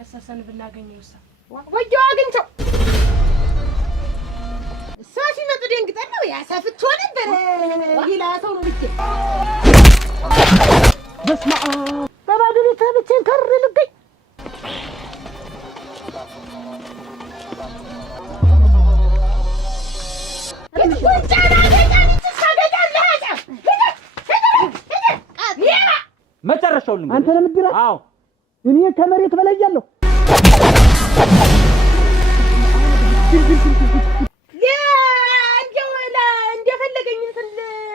ገሰሰን ብናገኘውሳ ወየው አግኝተው ሰው ሲመጡ ደንግጠን ነው ያሳፍቶ ነበር ሌላ ሰው ነው ልክ በስመ አብ በባዶ ቤት ብቻዬን ከር ልገኝ መጨረሻው ልንገርህ አንተ ለምድራ አዎ እኔ ከመሬት በላይ ያለው እንደፈለገኝ እንትን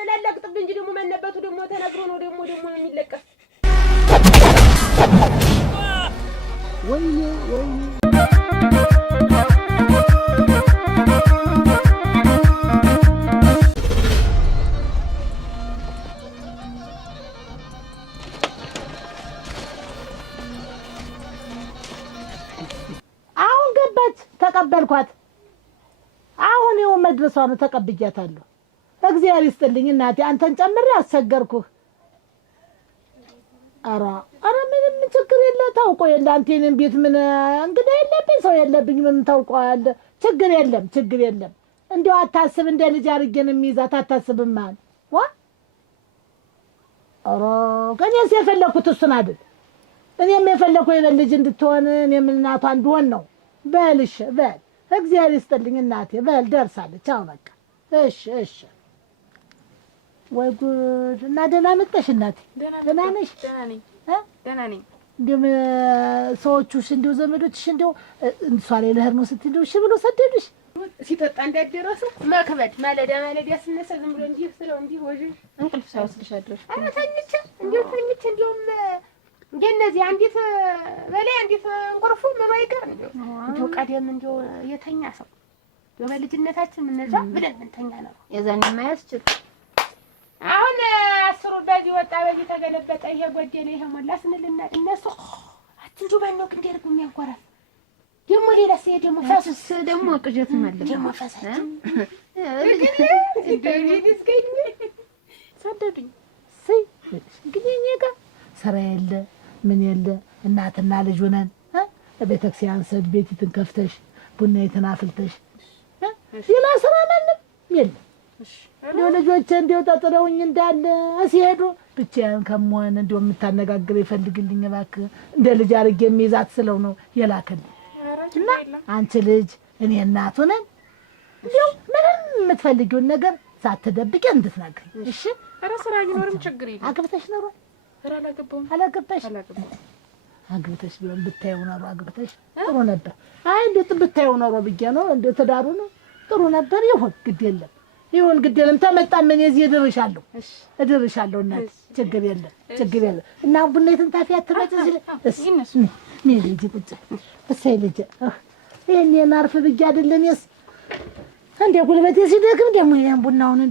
ላላቅጥብ እንጂ ደግሞ መነበቱ ደግሞ ተነግሮ ነው ደግሞ የሚለቀስ ወይኔ አሁን ገባች ተቀበልኳት አሁን ይኸው መድረሷ ነው ተቀብያታለሁ እግዚአብሔር ይስጥልኝ እናቴ አንተን ጨምሬ አስቸገርኩህ ኧረ ምንም ችግር የለ ታውቆ የለ አንቴንም ቤት ምን እንግዳ የለብኝ ሰው የለብኝ ምን ታውቀዋለህ ችግር የለም እንዲያው አታስብ እንደ ልጅ አድርጌን የሚይዛት አታስብም ማለት ከእኔስ የፈለኩት እሱን አይደል እኔም የፈለኩ የበል ልጅ እንድትሆን እኔም እናቷ እንድሆን ነው በልሽ በል እግዚአብሔር ይስጥልኝ እናቴ በል ደርሳለች አዎ በቃ እሺ ወይ ጉድ እና ደህና መጣሽ እናቴ ደህና ነሽ ደህና ነኝ እንደም ሰዎቹሽ እንደው ዘመዶችሽ እንደው እንሷ ላይ ለህር ነው ስትሄዱ እሺ ብሎ ሰደዱሽ ሲጠጣ እንዳደረሰ መክበድ ማለዳ ሲነሳ ዝም ብሎ እንዲህ ስለው እንዲህ ወዥ እንቅልፍ ሳይወስድሽ አድረሽ ኧረ ተኝቼ እንደውም እንደነዚህ አንዲት በላይ አንዲት እንቁርፉ ምን አይቀር እንደው ቀደም እንደው የተኛ ሰው በልጅነታችን ምንዛ ብለን ምንተኛ ነው የዛኔ ማያስችል አሁን አስሩ በዚህ ወጣ በዚህ ተገለበጠ ይሄ ጎደለ ይሄ ሞላ ስንልና እነሱ አትንጁ ባንወቅ እንዲያርጉ የሚያንቆራፍ ደግሞ ሌላ ሰው ደግሞ ፈስስ ደግሞ ቅጀት ማለት ደግሞ ፈሳች ሰደዱኝ እንግዲህ እኔ ጋር ስራ የለ ምን የለ እናትና ልጅ ሆነን ቤተክርስቲያን ሰድ ቤቲትን ከፍተሽ ቡና የተናፍልተሽ ሌላ ስራ ምንም የለም እንደው ልጆቼ እንደው ተጥረውኝ እንዳለ ሲሄዱ ብቻዬን ከመሆን እንደው የምታነጋግር ይፈልግልኝ እባክህ እንደ ልጅ አድርጌ የሚይዛት ስለው ነው የላከልኝ እና አንቺ ልጅ እኔ እናቱ ነኝ እንደው ምንም የምትፈልጊውን ነገር ሳትደብቂ እንድትናገሪ እሺ ኧረ ስራ ቢኖርም ችግር የለም አግብተሽ ነው ኧረ አላገባሽ አግብተሽ ቢሆን ብታየው ኖሮ አግብተሽ ጥሩ ነበር አይ እንደው ብታየው ኖሮ ብዬ ነው እንደው ትዳሩ ነው ጥሩ ነበር ይሁን ግድ የለም ተመጣ ምን እዚህ እድርሻለሁ እናት ችግር የለም እና ቡና የተንታፊ አትመጭ እሺ ምን ልጅ ቁጭ እሰይ ልጅ ይሄን አርፍ ብዬ አይደለኝስ እንደ ጉልበቴ ሲደክም ደግሞ ያን ቡናውን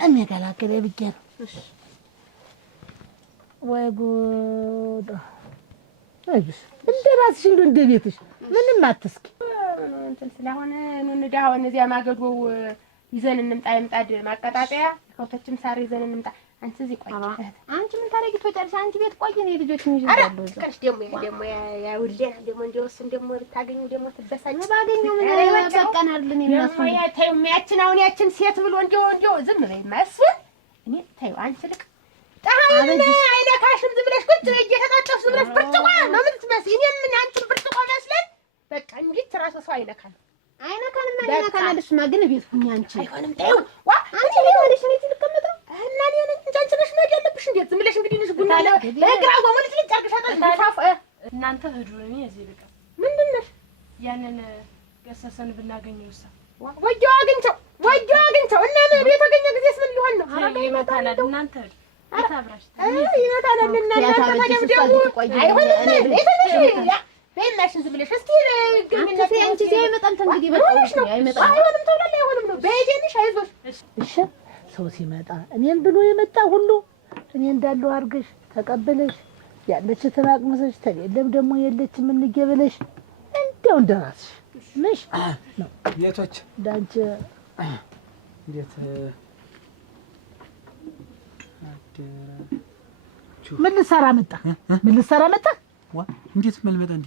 የሚያገላግል ብዬ ነው ወይ ጉድ አይሽ እንደ ራስሽ እንደ ቤትሽ ምንም አትስኪ እንትን ስለሆነ እንደሆነ እዚያ ማገዶው ይዘን እንምጣ የምጣድ ማቀጣጠያ ከውተችም ሳር ይዘን እንምጣ አንቺ እዚህ ቆይ አንቺ ምን ታረጊ ትወጫለሽ አንቺ ቤት ቆይ ነው ልጆችን ይዤዳለሁ እዚህ ደግሞ ያውልኝ ደግሞ እንደውስን ደግሞ ልታገኙ ደግሞ ትበሳጭ ባገኘው ምን በቃናል ለኔ እናሱ ያቺን አሁን ያቺን ሴት ብሎ እንደው ዝም በይ መስል እኔ ታዩ አንቺ ልቅ ታሃይና አይነካሽም ዝም ብለሽ ቁጭ እየተጣጣፍሽ ዝም ብለሽ ብርጭቆ ነው ምን ትመስይ እኔ ምን አንቺን ብርጭቆ መስለን በቃ እንግዲህ ትራሱ ሰው አይነካል አይነካልሽ ማግን ቤት ሁኚ አንቺ አይሆንም ታዩ አንቺ ለማለሽ ነው ትልከመጣ እና እኔ አንቺ ነሽ ነው ያለብሽ እንዴት ዝም ብለሽ እንግዲህ ነሽ ጉና ለግራው ወልጅ ልጨርቅሻታል ታፋ እናንተ ሂዱ እኔ እዚህ ልቀ ምንድን ነሽ ያንን ገሰሰን ብናገኘውሳ ወየው አግኝተው እና ቤት ተገኘ ጊዜስ ምን ሊሆን ነው አረ ይመታናል እናንተ አታብራሽ ይመታናል እና ደግሞ አይሆንም እተነሽ በእናትሽ ዝም ብለሽ እስኪ ግንኙነት አንቺ እዚህ አይመጣም እንግዲህ በቃ አይሆንም ተብሏል አይሆንም ነው በየኔሽ አይዞሽ እሺ ሰው ሲመጣ እኔን ብሎ የመጣ ሁሉ እኔ እንዳለው አድርገሽ ተቀበለሽ ያለችትን አቅምሰሽ ተሌለም ደግሞ የለችም እንገበለሽ እንደው እንደራስሽ ነሽ ነው ቤቶች ዳንቺ እንዴት ምን ልሰራ መጣ ዋ እንዴት መልመጣ እንዴ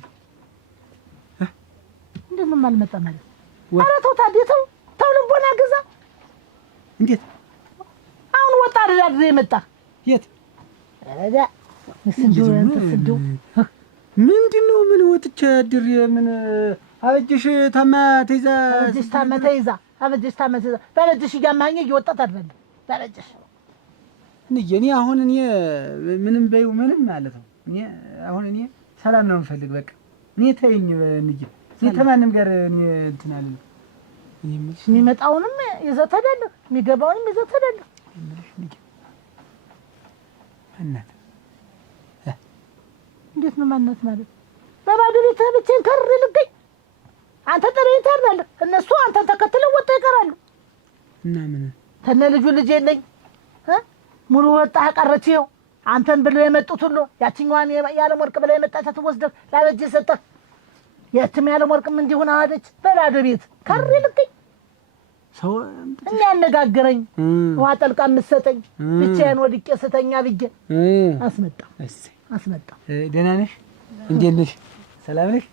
ምንድን ነው የማልመጣ ማለት? ኧረ ተው ታዲያ ተው ልቦና ግዛ። እንዴት አሁን ወጣ አይደል የመጣ የት አዳ ስንዱ ምንድን ነው? ምን ወጥቼ አድሬ ምን አበጅሽ ታማ ተይዛ አበጅሽ ታማ ተይዛ በበጅሽ እያማኸኝ እየወጣት አይደል በበጅሽ እኔ አሁን ምንም በይው ምንም ማለት ነው። እኔ ሰላም ነው የምፈልግ። በቃ እኔ ተይኝ እንጂ እኔ ተማንም ጋር እንትን አለ የሚመጣውንም ይዘህ ትሄዳለህ፣ የሚገባውንም ይዘህ ትሄዳለህ። ማናት? እንዴት ነው ማናት ማለት? በባዶ ቤት ብቻዬን ከር ልገኝ? አንተ ጥሬን ትሄዳለህ፣ እነሱ አንተን ተከትለው ወጥተው ይቀራሉ። እና ምን ተነ ልጅ የለኝ ሙሉ ወጣ ቀረች። ይኸው አንተን ብለው የመጡት ሁሉ ያችኛዋን የዓለም ወርቅ ብለው የመጣቻት ወስደህ ላበጅ ሰጠህ። ያችም የዓለም ወርቅም እንዲሁን አዋደች። በባዶ ቤት ከር ልገኝ? ሰው የሚያነጋግረኝ ውሃ ጠልቃ የምትሰጠኝ ብቻዬን ወድቄ ስተኛ ብዬ አስመጣ። ደህና ነሽ? እንዴት ነሽ? ሰላም ነሽ?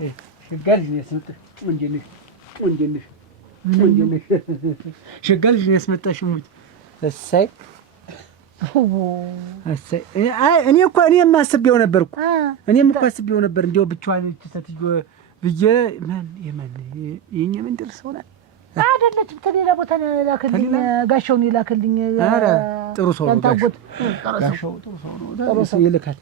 ሸጋ ልጅ ነው ያስመጣሽ። ቆንጆ ነሽ። ሸጋ ልጅ ነው ያስመጣሽ። እሰይ እኔ አስቤው ነበር እኮ እኔም እኮ አስቤው ነበር። እንዲያው ብቻዋን ስትዮ ብዬ የእኛ መንደር ሰው ናት አይደለችም። ተሌላ ቦታ ላክልኝ፣ ጋሻውን ይላክልኝ። ኧረ ጥሩ ሰው ነው ጋሻው፣ ጥሩ ሰው ነው ይልካል።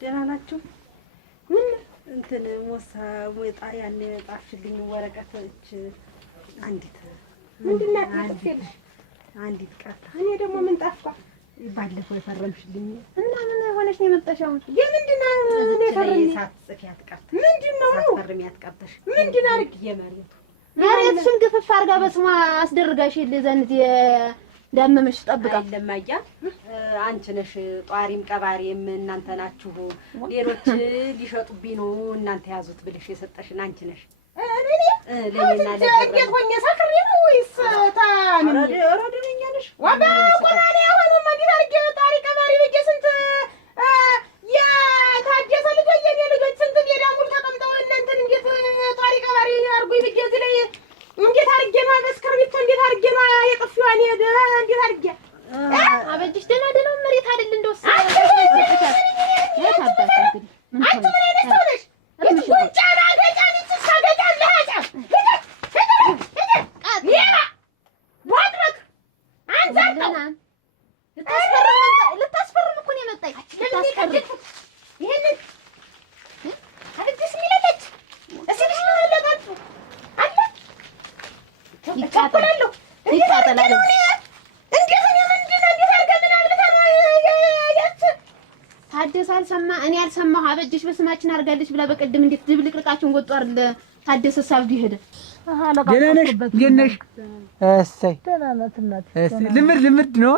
ደህና ናችሁ? ምን እንትን ሞጣ ያን ጣፍሽልኝ ወረቀቶች አንዲት ምንድን ናት የጠፍልሽ? አንዲት ቀርታ እኔ ደግሞ ምን ጠፋ? ባለፈው የፈረምሽልኝ እና ምን ሆነሽ ነው የመጣሽው? የምንድን ነው የፈረምሽ? ሳትጽፊያት ቀርታ ምንድን ነው ሳትፈርሚያት ቀርተሽ ምንድን አድርግ የመሬቱ መሬትሽን ግፍፍ አድርጋ በስሟ አስደርጋሽ ዘንድ እንዳመመሽ ጠብቃ ለማያ አንቺ ነሽ ጧሪም ቀባሪም እናንተ ናችሁ። ሌሎች ሊሸጡብኝ ነው እናንተ ያዙት ብለሽ የሰጠሽን አንቺ ነሽ። ለኔና ለገበት ሆኜ ሳክሬ ነው ወይስ ታን ረደኛ ነሽ? ዋጋ ቆናኔ አሁን ማዲር አርገ ጧሪ ቀባሪ ልጅ ስንት ታጀሰ ልጅ የኔ ልጆች ስንት ሜዳ ሙሉ ተቀምጠው እናንተን እንዴት ጧሪ ቀባሪ አርጉኝ ልጅ እዚህ ላይ እንዴት አርጌ ነው በስክርቢቶ እንዴት አርጌ ነው የጥፊዋን እንዴት አርጌ አበጅሽ ደህና መሬት አይደል እንደው ልታስፈርም እኮ ነው የመጣኝ። ታደሰ አልሰማ እኔ አልሰማሁ። አበጅሽ በስማችን አድርጋለች ብላ በቀደም እንዴት ድብልቅልቃችሁን ወጡ አይደል? ታደሰ ሳብዲ ሄደ። ደህና ነሽ? እንዴት ነሽ? እሰይ ደህና ናት እናቴ። እሰይ ልምድ ነው።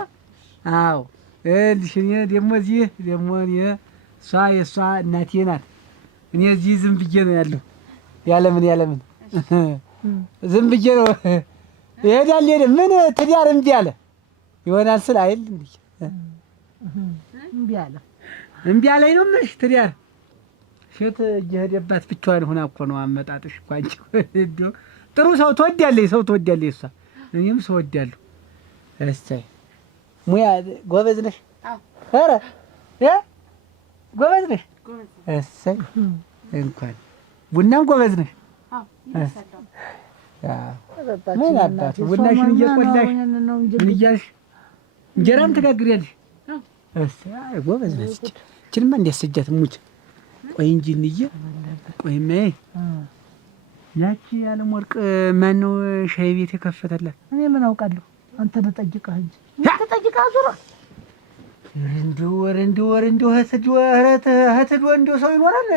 አዎ እልሽ እኔ ደግሞ እዚህ ደግሞ የእሷ እናቴ ናት። እኔ እዚህ ዝም ብዬ ነው ያለው። ያለምን ዝም ብዬ ነው ይሄዳል። ምን ትዳር እምቢ አለ ይሆናል ስል አይደል እንዴ? እምቢ አለኝ ነው የምልሽ። ትዳር ሴት እየሄደባት ብቻዋን ሆና እኮ ነው አመጣጥሽ እኮ አንቺ። እንደው ጥሩ ሰው ትወዳለች፣ እሷ እኔም ሰው እወዳለሁ። እሰይ ሙያ ጎበዝ ነሽ? አዎ። ኧረ ጎበዝ ነሽ? እሰይ እንኳን ቡናም ጎበዝ ነሽ? አዎ። ምን አባቱ ቡናሽን እየቆላሽ ምን እያልሽ እንጀራም ትጋግሪያለሽ? እሰይ ጎበዝ ነሽ። እችንማ እንዲያሰጃት ሙች ቆይ እንጂ እንዬ ቆይማ ያቺ የዓለም ወርቅ ማነው ሻይ ቤት የከፈተላት? እኔ ምን አውቃለሁ? አንተ ልጠይቅህ እንጂ ልጠይቅህ ዙሮ እንደው ህትዶ ሰው ይኖራል?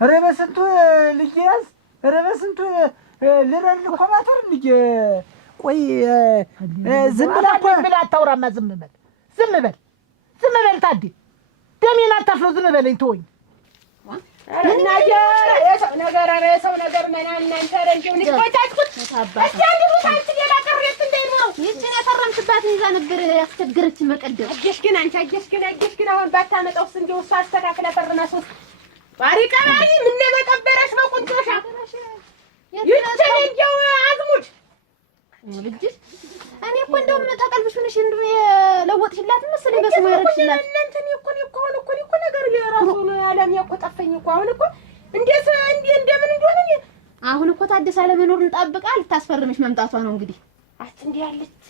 ኧረ በስንቱ ልጅ ያዝ፣ ኧረ በስንቱ ልረል ኮማተር ልጅ። ቆይ ዝም ብላ አታውራማ። ዝም በል ታዲ፣ ደሜን አታፍለው። ዝም በለኝ ተወኝ። እና የሰው ነገር ኧረ የሰው ነገር ምን እናንተ ረንጆን ልቆጫችሁት እስቲ አንዱ ታንቺ የላቀረት እንደው ይችን ያፈረምሽባትን ይዛ ነበር ያስቸገረችን መቀደም አጀሽ ግን አንቺ አጀሽ ግን አሁን ባታመጣውስ እንደው እሷ አስተካክላ ፈርማስ ባሪ ቀባሪ ምን ለመቀበረሽ በቁንጮሻ ይችን እንደው አዝሙድ ልጅ እኔ እኮ እንደው ተቀልብሽ ሆነሽ እንደው ለወጥሽላት መሰለኝ በስሙ ያረግሽላት እናንተን እኮ ነገር የራሱ ነው ያለም እኮ ጠፈኝ እኮ አሁን እኮ እንዴት እንደምን እንደሆነ አሁን እኮ ታደሰ አለመኖር እንጣብቃ ልታስፈርምሽ መምጣቷ ነው እንግዲህ አት እንዴ ያለች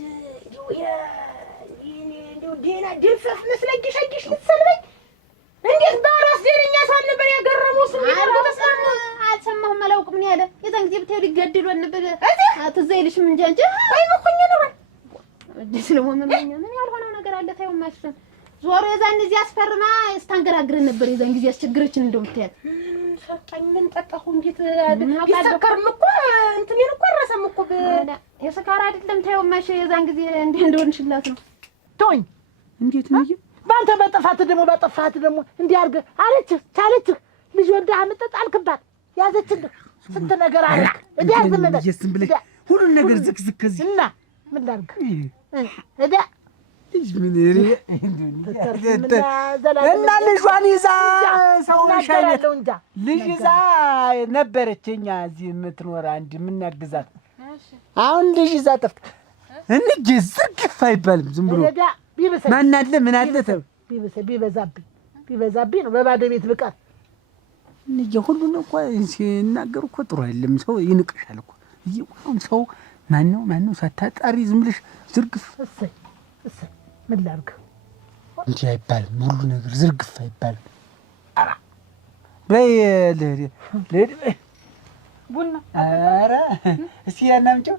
እንደው ዴና ድንፈፍ መስለኝሽ አግሽ ልትሰልበኝ እንዴት ባራስ ዴነኛ ሳን ነበር ያገረመው አልሰማሁም አላውቅም ምን ያለ የዛን ጊዜ ብትሄዱ ይገድሉን ነበር አትዘይልሽም እንጂ አንቺ አይመኩኝ ነው ደስ ነው ምን ያልሆነው ነገር አለ ታየው ማሽን ዞሮ የዛን ጊዜ አስፈርማ ስታንገራግረን ነበር የዛን ጊዜ አስቸግረችን እንደምትያል ሰጣኝ ምን ጠጣሁ እንዴት ይሰከርም እኮ እንትኔን እኮ አረሰም እኮ የሰካራ አይደለም ታየው ማሽ የዛን ጊዜ እንደሆንሽላት ነው ቶኝ እንዴት ነው ባንተ በጥፋት ደግሞ እንዲህ አድርገህ ቻለች ልጅ ወንዳ አመጣጥ አልክባት ያዘችልህ ስንት ነገር አለክ እንዲህ አዝመደ ብለህ ሁሉን ነገር ዝክዝክ ከዚህ እና ምን ላድርግ እዳ ልጅ ምን እና ልጇን ይዛ ሰው ሻይለው እንጃ ልጅ ይዛ ነበረች እኛ እዚህ የምትኖር አንድ የምናግዛት አሁን ልጅ ይዛ ጠፍታ እንጂ ዝርግፍ አይባልም ዝም ብሎ ማን አለ ምን አለ ተው ቢበዛብኝ ነው በባዶ ቤት ብቃት እንጂ ሁሉ ነው እኮ ሲናገር እኮ ጥሩ አይደለም ሰው ይንቅሻል እኮ ይሁን ሰው ማን ነው ሳታጣሪ ዝም ብለሽ ዝርግፍ እሰይ ምን ላድርግ እንጂ አይባልም ሁሉ ነገር ዝርግፍ አይባልም አራ በይ ለድ ቡና አራ እስኪ ያናምጪው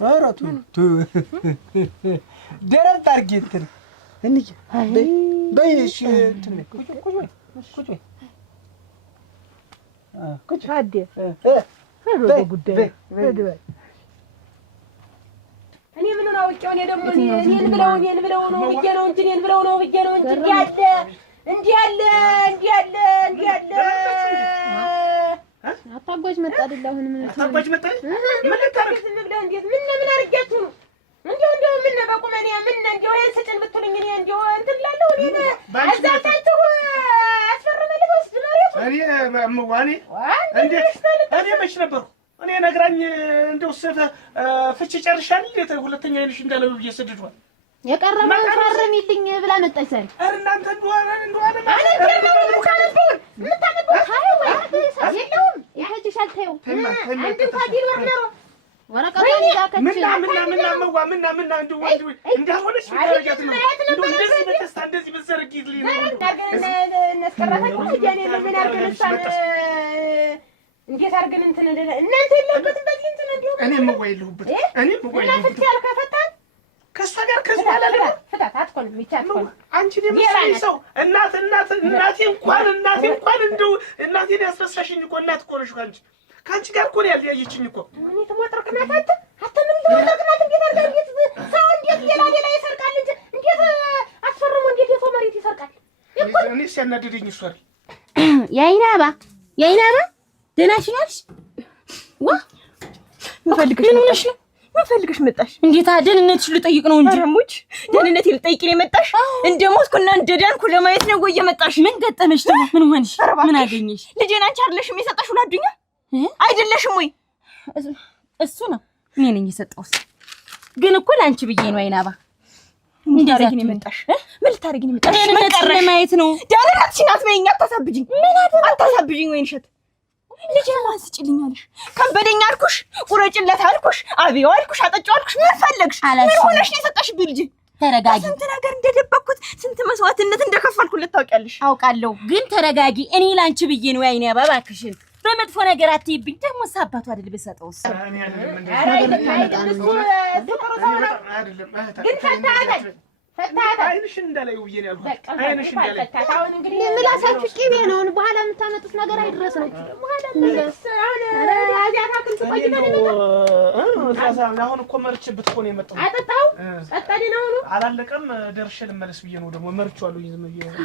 አራቱ ደረብ ታርጊ እንትን እንጂ በይሽ እንትን ቁጭ አደ ጉዳይ እኔ ምን ነው አውቄው እኔ ደግሞ እኔን ብለው ነው ብዬ ነው እንጂ እኔን ብለው ነው ብዬ ነው እንጂ እንዲህ ያለ አታጓጅ መጣ አይደል አሁን ምን አታጓጅ መጣ ምን ታርክ ዝም ብለህ እንዴት ምን አርጋችሁ ነው እንደው ምን በቁመኔ ምን እንደው ይሄን ስጭን ብትሉኝ እኔ እንደው እንትን ላለው እኔ አዛታችሁ አስፈረመልህ ወስድ ማለት እኔ ማዋኔ እንዴት እኔ መች ነበርኩ እኔ ነግራኝ እንደው ፍቺ ጨርሻል እንዴት ሁለተኛ አይልሽ እንዳለው እየሰደድዋል የቀረበው ፈርሚልኝ ብላ መጣች ዛሬ እናንተ እንደሆነ አለ ካለብኝ ምታነበው ታዩ ወይ የለውም ይሄጅሻል ታዩ አንተም ታዲል ወርነው ወረቀቱን ያከች ምና እንደው ወንድ እንዳሆነሽ ይደረጋት ነው እንደዚህ በተስታ እንደዚህ በዘረጊልኝ ነው ነስከራታችሁ ያኔ ምን አርገንሳን እንዴት አርገን እንትን እናንተ የለበትም በዚህ እንትን እንደው እኔም ወይልሁበት ለፍት ያልከፈታን ከሷ ጋር ከዚህ አላለ ፍታት አትቆል ሚቻትቆል አንቺ ደም ሰው እናቴ እንኳን እንደው እናቴን ያስረሳሽኝ እኮ እናት እኮ ነሽ ካንቺ ጋር እኮ ያለያየችኝ እኮ ምን ተሞጥርክናት አትምን ይወጣክናት እንዴት አርጋት ሰው እንዴት ሌላ ይሰርቃል እንጂ እንዴት አትፈርሙ እንዴት የሰው መሬት ይሰርቃል እኔ ሲያናደደኝ እሷ ያይናባ ደናሽ ነሽ ዋ ፈልገሽ መጣሽ እንዴት ደህንነትሽ ልጠይቅ ነው እንጂ አረሙች ደህንነቴ ልጠይቅ ነው የመጣሽ እንደሞትኩና እንደዳንኩ ለማየት ነው ወይ የመጣሽ ምን ገጠመሽ ደግሞ ምን ሆንሽ ምን አገኘሽ ልጄን አንቺ አይደለሽም የሰጣሽው ላዱኛ አይደለሽም ወይ እሱ ነው እኔ ነኝ የሰጠውስ ግን እኮ ላንቺ ብዬ ነው አይናባ እንዴት ነው የመጣሽ ምን ልታረጊ ነው የመጣሽ ደህንነትሽ ለማየት ነው ደህንነትሽን አትበይኝ አታሳብጂኝ ምን አታሳብጂኝ ወይ እንሸት ልጄን ማስጭልኝ አለሽ ከበደኛ አልኩሽ ቁረጭለት አልኩሽ አብየው አልኩሽ አጠጫው አልኩሽ ምን ፈለግሽ ምን ሆነሽ ነው የሰጣሽብኝ ልጄ ተረጋጊ ስንት ነገር እንደደበኩት ስንት መስዋዕትነት እንደከፈልኩለት ታውቂያለሽ አውቃለሁ ግን ተረጋጊ እኔ ላንቺ ብዬ ነው ያይኔ አባባክሽን በመጥፎ ነገር አትይብኝ ደግሞ ሳባቱ አይደል በሰጠውስ አይንሽን እንዳላይ ብዬሽ ነው ያልኩት። አይንሽን እንዳላይ አሁን እንግዲህ ምላሳችሁ ቅቤ ነው። በኋላ የምታመጡት ነገር አይድረስ ነው። አሁን እኮ መርቼበት እኮ ነው የመጣሁት። አጠጣው ጠጣዲ ነው ነው አላለቀም። ደርሼ ልመለስ ብዬሽ ነው ደግሞ መርቼዋለሁ። ዝም ብዬሽ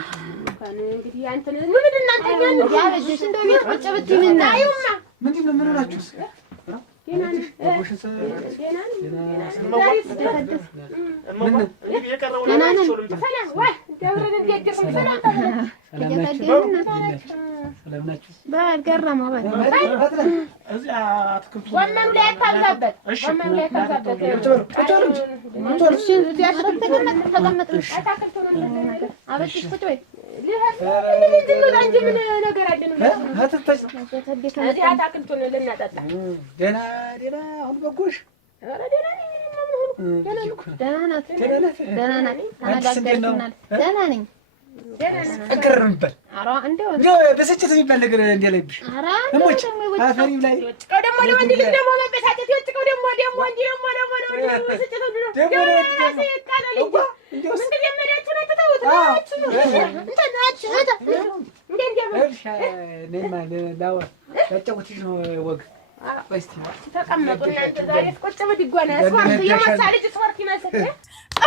እንግዲህ አንተ ምን እናንተ ያን ያበጀሽ እንደው ቤት ቁጭ ብትይና አይውማ ምንድን ነው ምን ሆናችሁ? በስጭት የሚባል ነገር እንዲያለብሽ እሞች አፈሪ ላይ ደግሞ ለወንድ ልጅ ደግሞ መበሳጨት ይወጥቀው ደግሞ እንጂ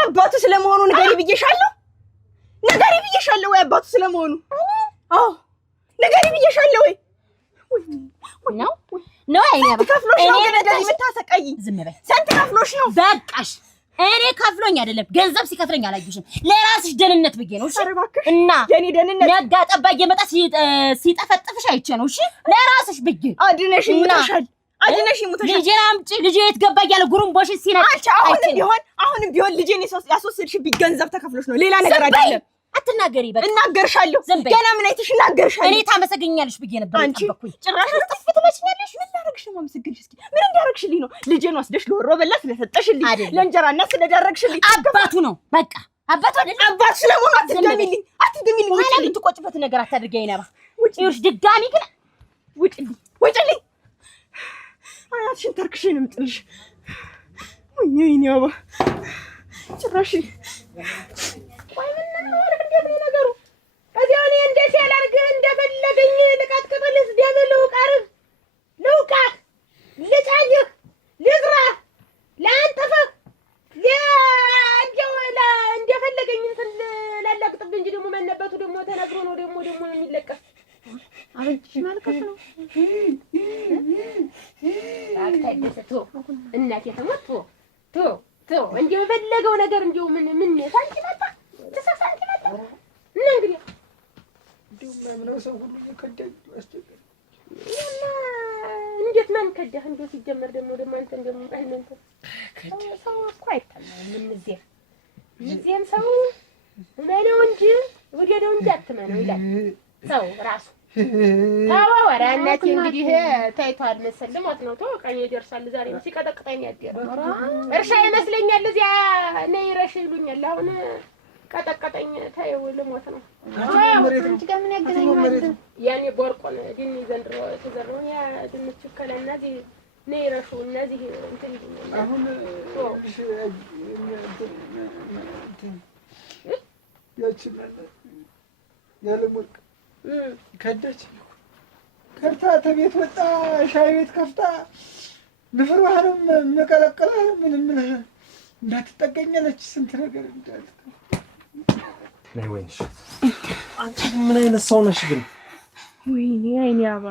አባቱ ስለመሆኑ ንገሪ ብዬሻለሁ። ንገሪ ብዬሻለሁ ወይ አባቱ ስለመሆኑ? አዎ ንገሪ ብዬሻለሁ ወይ ነው አይያ ከፍሎሽ ነው እንደዚህ የምታሰቃይ? ዝም በይ። ስንት ከፍሎሽ ነው? በቃሽ። እኔ ከፍሎኝ አይደለም ገንዘብ ሲከፍለኝ አላየሽም። ለራስሽ ደህንነት ብዬ ነው። እሺ እና የኔ ደህንነት ነጋ ጠባ እየመጣ ሲጠፈጥፍሽ አይቼ ነው። እሺ ለራስሽ ብዬ አድነሽ ይሙታሻል። አድነሽ ይሙታሻል። ልጄን አምጪ። ልጄ የት ገባ እያለ ጉሩምቦሽ ሲነጭ አሁንም ቢሆን ልጄን ያስወሰድሽብኝ ገንዘብ ተከፍሎሽ ነው፣ ሌላ ነገር አይደለም። አትናገሪ። በቃ እናገርሻለሁ። ገና ምን አይተሽ እናገርሻለሁ። እኔ ታመሰግኛለሽ ብዬ ነበር ተጠበቅኩኝ። ጭራሽ ጥፍ ትመችኛለሽ። ምን ላደርግሽ ነው ማመሰግንሽ? እስኪ ምን እንዲያደርግሽልኝ ነው? ልጄን ወስደሽ ለወሮ በላ ስለሰጠሽልኝ፣ ለእንጀራና ስለዳረግሽልኝ አባቱ ነው። በቃ አባቱ አይደል? አባቱ ስለሆነ አትደሚልኝ። ኋላ ልትቆጭበት ነገር አታድርጊኝ ነባ። ይኸውልሽ ድጋሚ ግን ውጭልኝ። አያትሽን ተርክሽን እምጥልሽ። ወይኔ አባ ጭራሽ ቆይ ምን ነው ነገሩ? እዚያው እኔ እንደዚህ ያላርግ እንደፈለገኝ ልቀጥቅጥልስ ደምለው ቀርብ ልውቃት ልጫጅህ ልዝራ ላንጠፈህ እንደፈለገኝ እንትን ላላቅጥብ እንጂ ደግሞ መነበቱ ደግሞ ተነግሮ ነው ደግሞ የሚለቀስ አብንሽ ማልቀስ ነው። አታደሰቶ እናቴ ተሞቶ ቶ እንደው የፈለገው ነገር እንደው ምን ሳንቺ መጣ ተሳሳንቺ መጣ እና እንግዲህ እንደው ሰው ሁሉ የከዳኝ አስቸገረ። እንዴት ማን ከዳህ? እንደው ሲጀመር ደግሞ አንተ እንደምን ሰው እኮ አይታመንም። እዚህም ሰው እመነው እንጂ ወዲያው እንጂ አትመነው ይላል ሰው ራሱ። ወራ እናቴ እንግዲህ ታይቷል መሰል ልሞት ነው። ተወቃኝ ይደርሳል። ዛሬ ሲቀጠቅጠኝ ያደረ እርሻ ይመስለኛል። እዚያ ነይ ረሽ ይሉኛል። አሁን ቀጠቀጠኝ። ታየው ልሞት ነው። እንጂ ጋር ምን ያገናኛል? ያኔ ቦርቆን ዲኒ ዘንድሮ ተዘርሮ ያ ድንች ከለና እዚህ ነይ ረሹ እነዚህ እንትን ይሉኛል። አሁን ያለሞልክ ከደች ከርታ ተቤት ወጣ ሻይ ቤት ከፍታ ንፍር ባህርም መቀለቀለ ምን እንዳትጠገኛለች ስንት ነገር እንዳት ነይ ወይንሽ አንቺ ምን አይነት ሰው ነሽ ግን? ወይኔ አይኔ አባ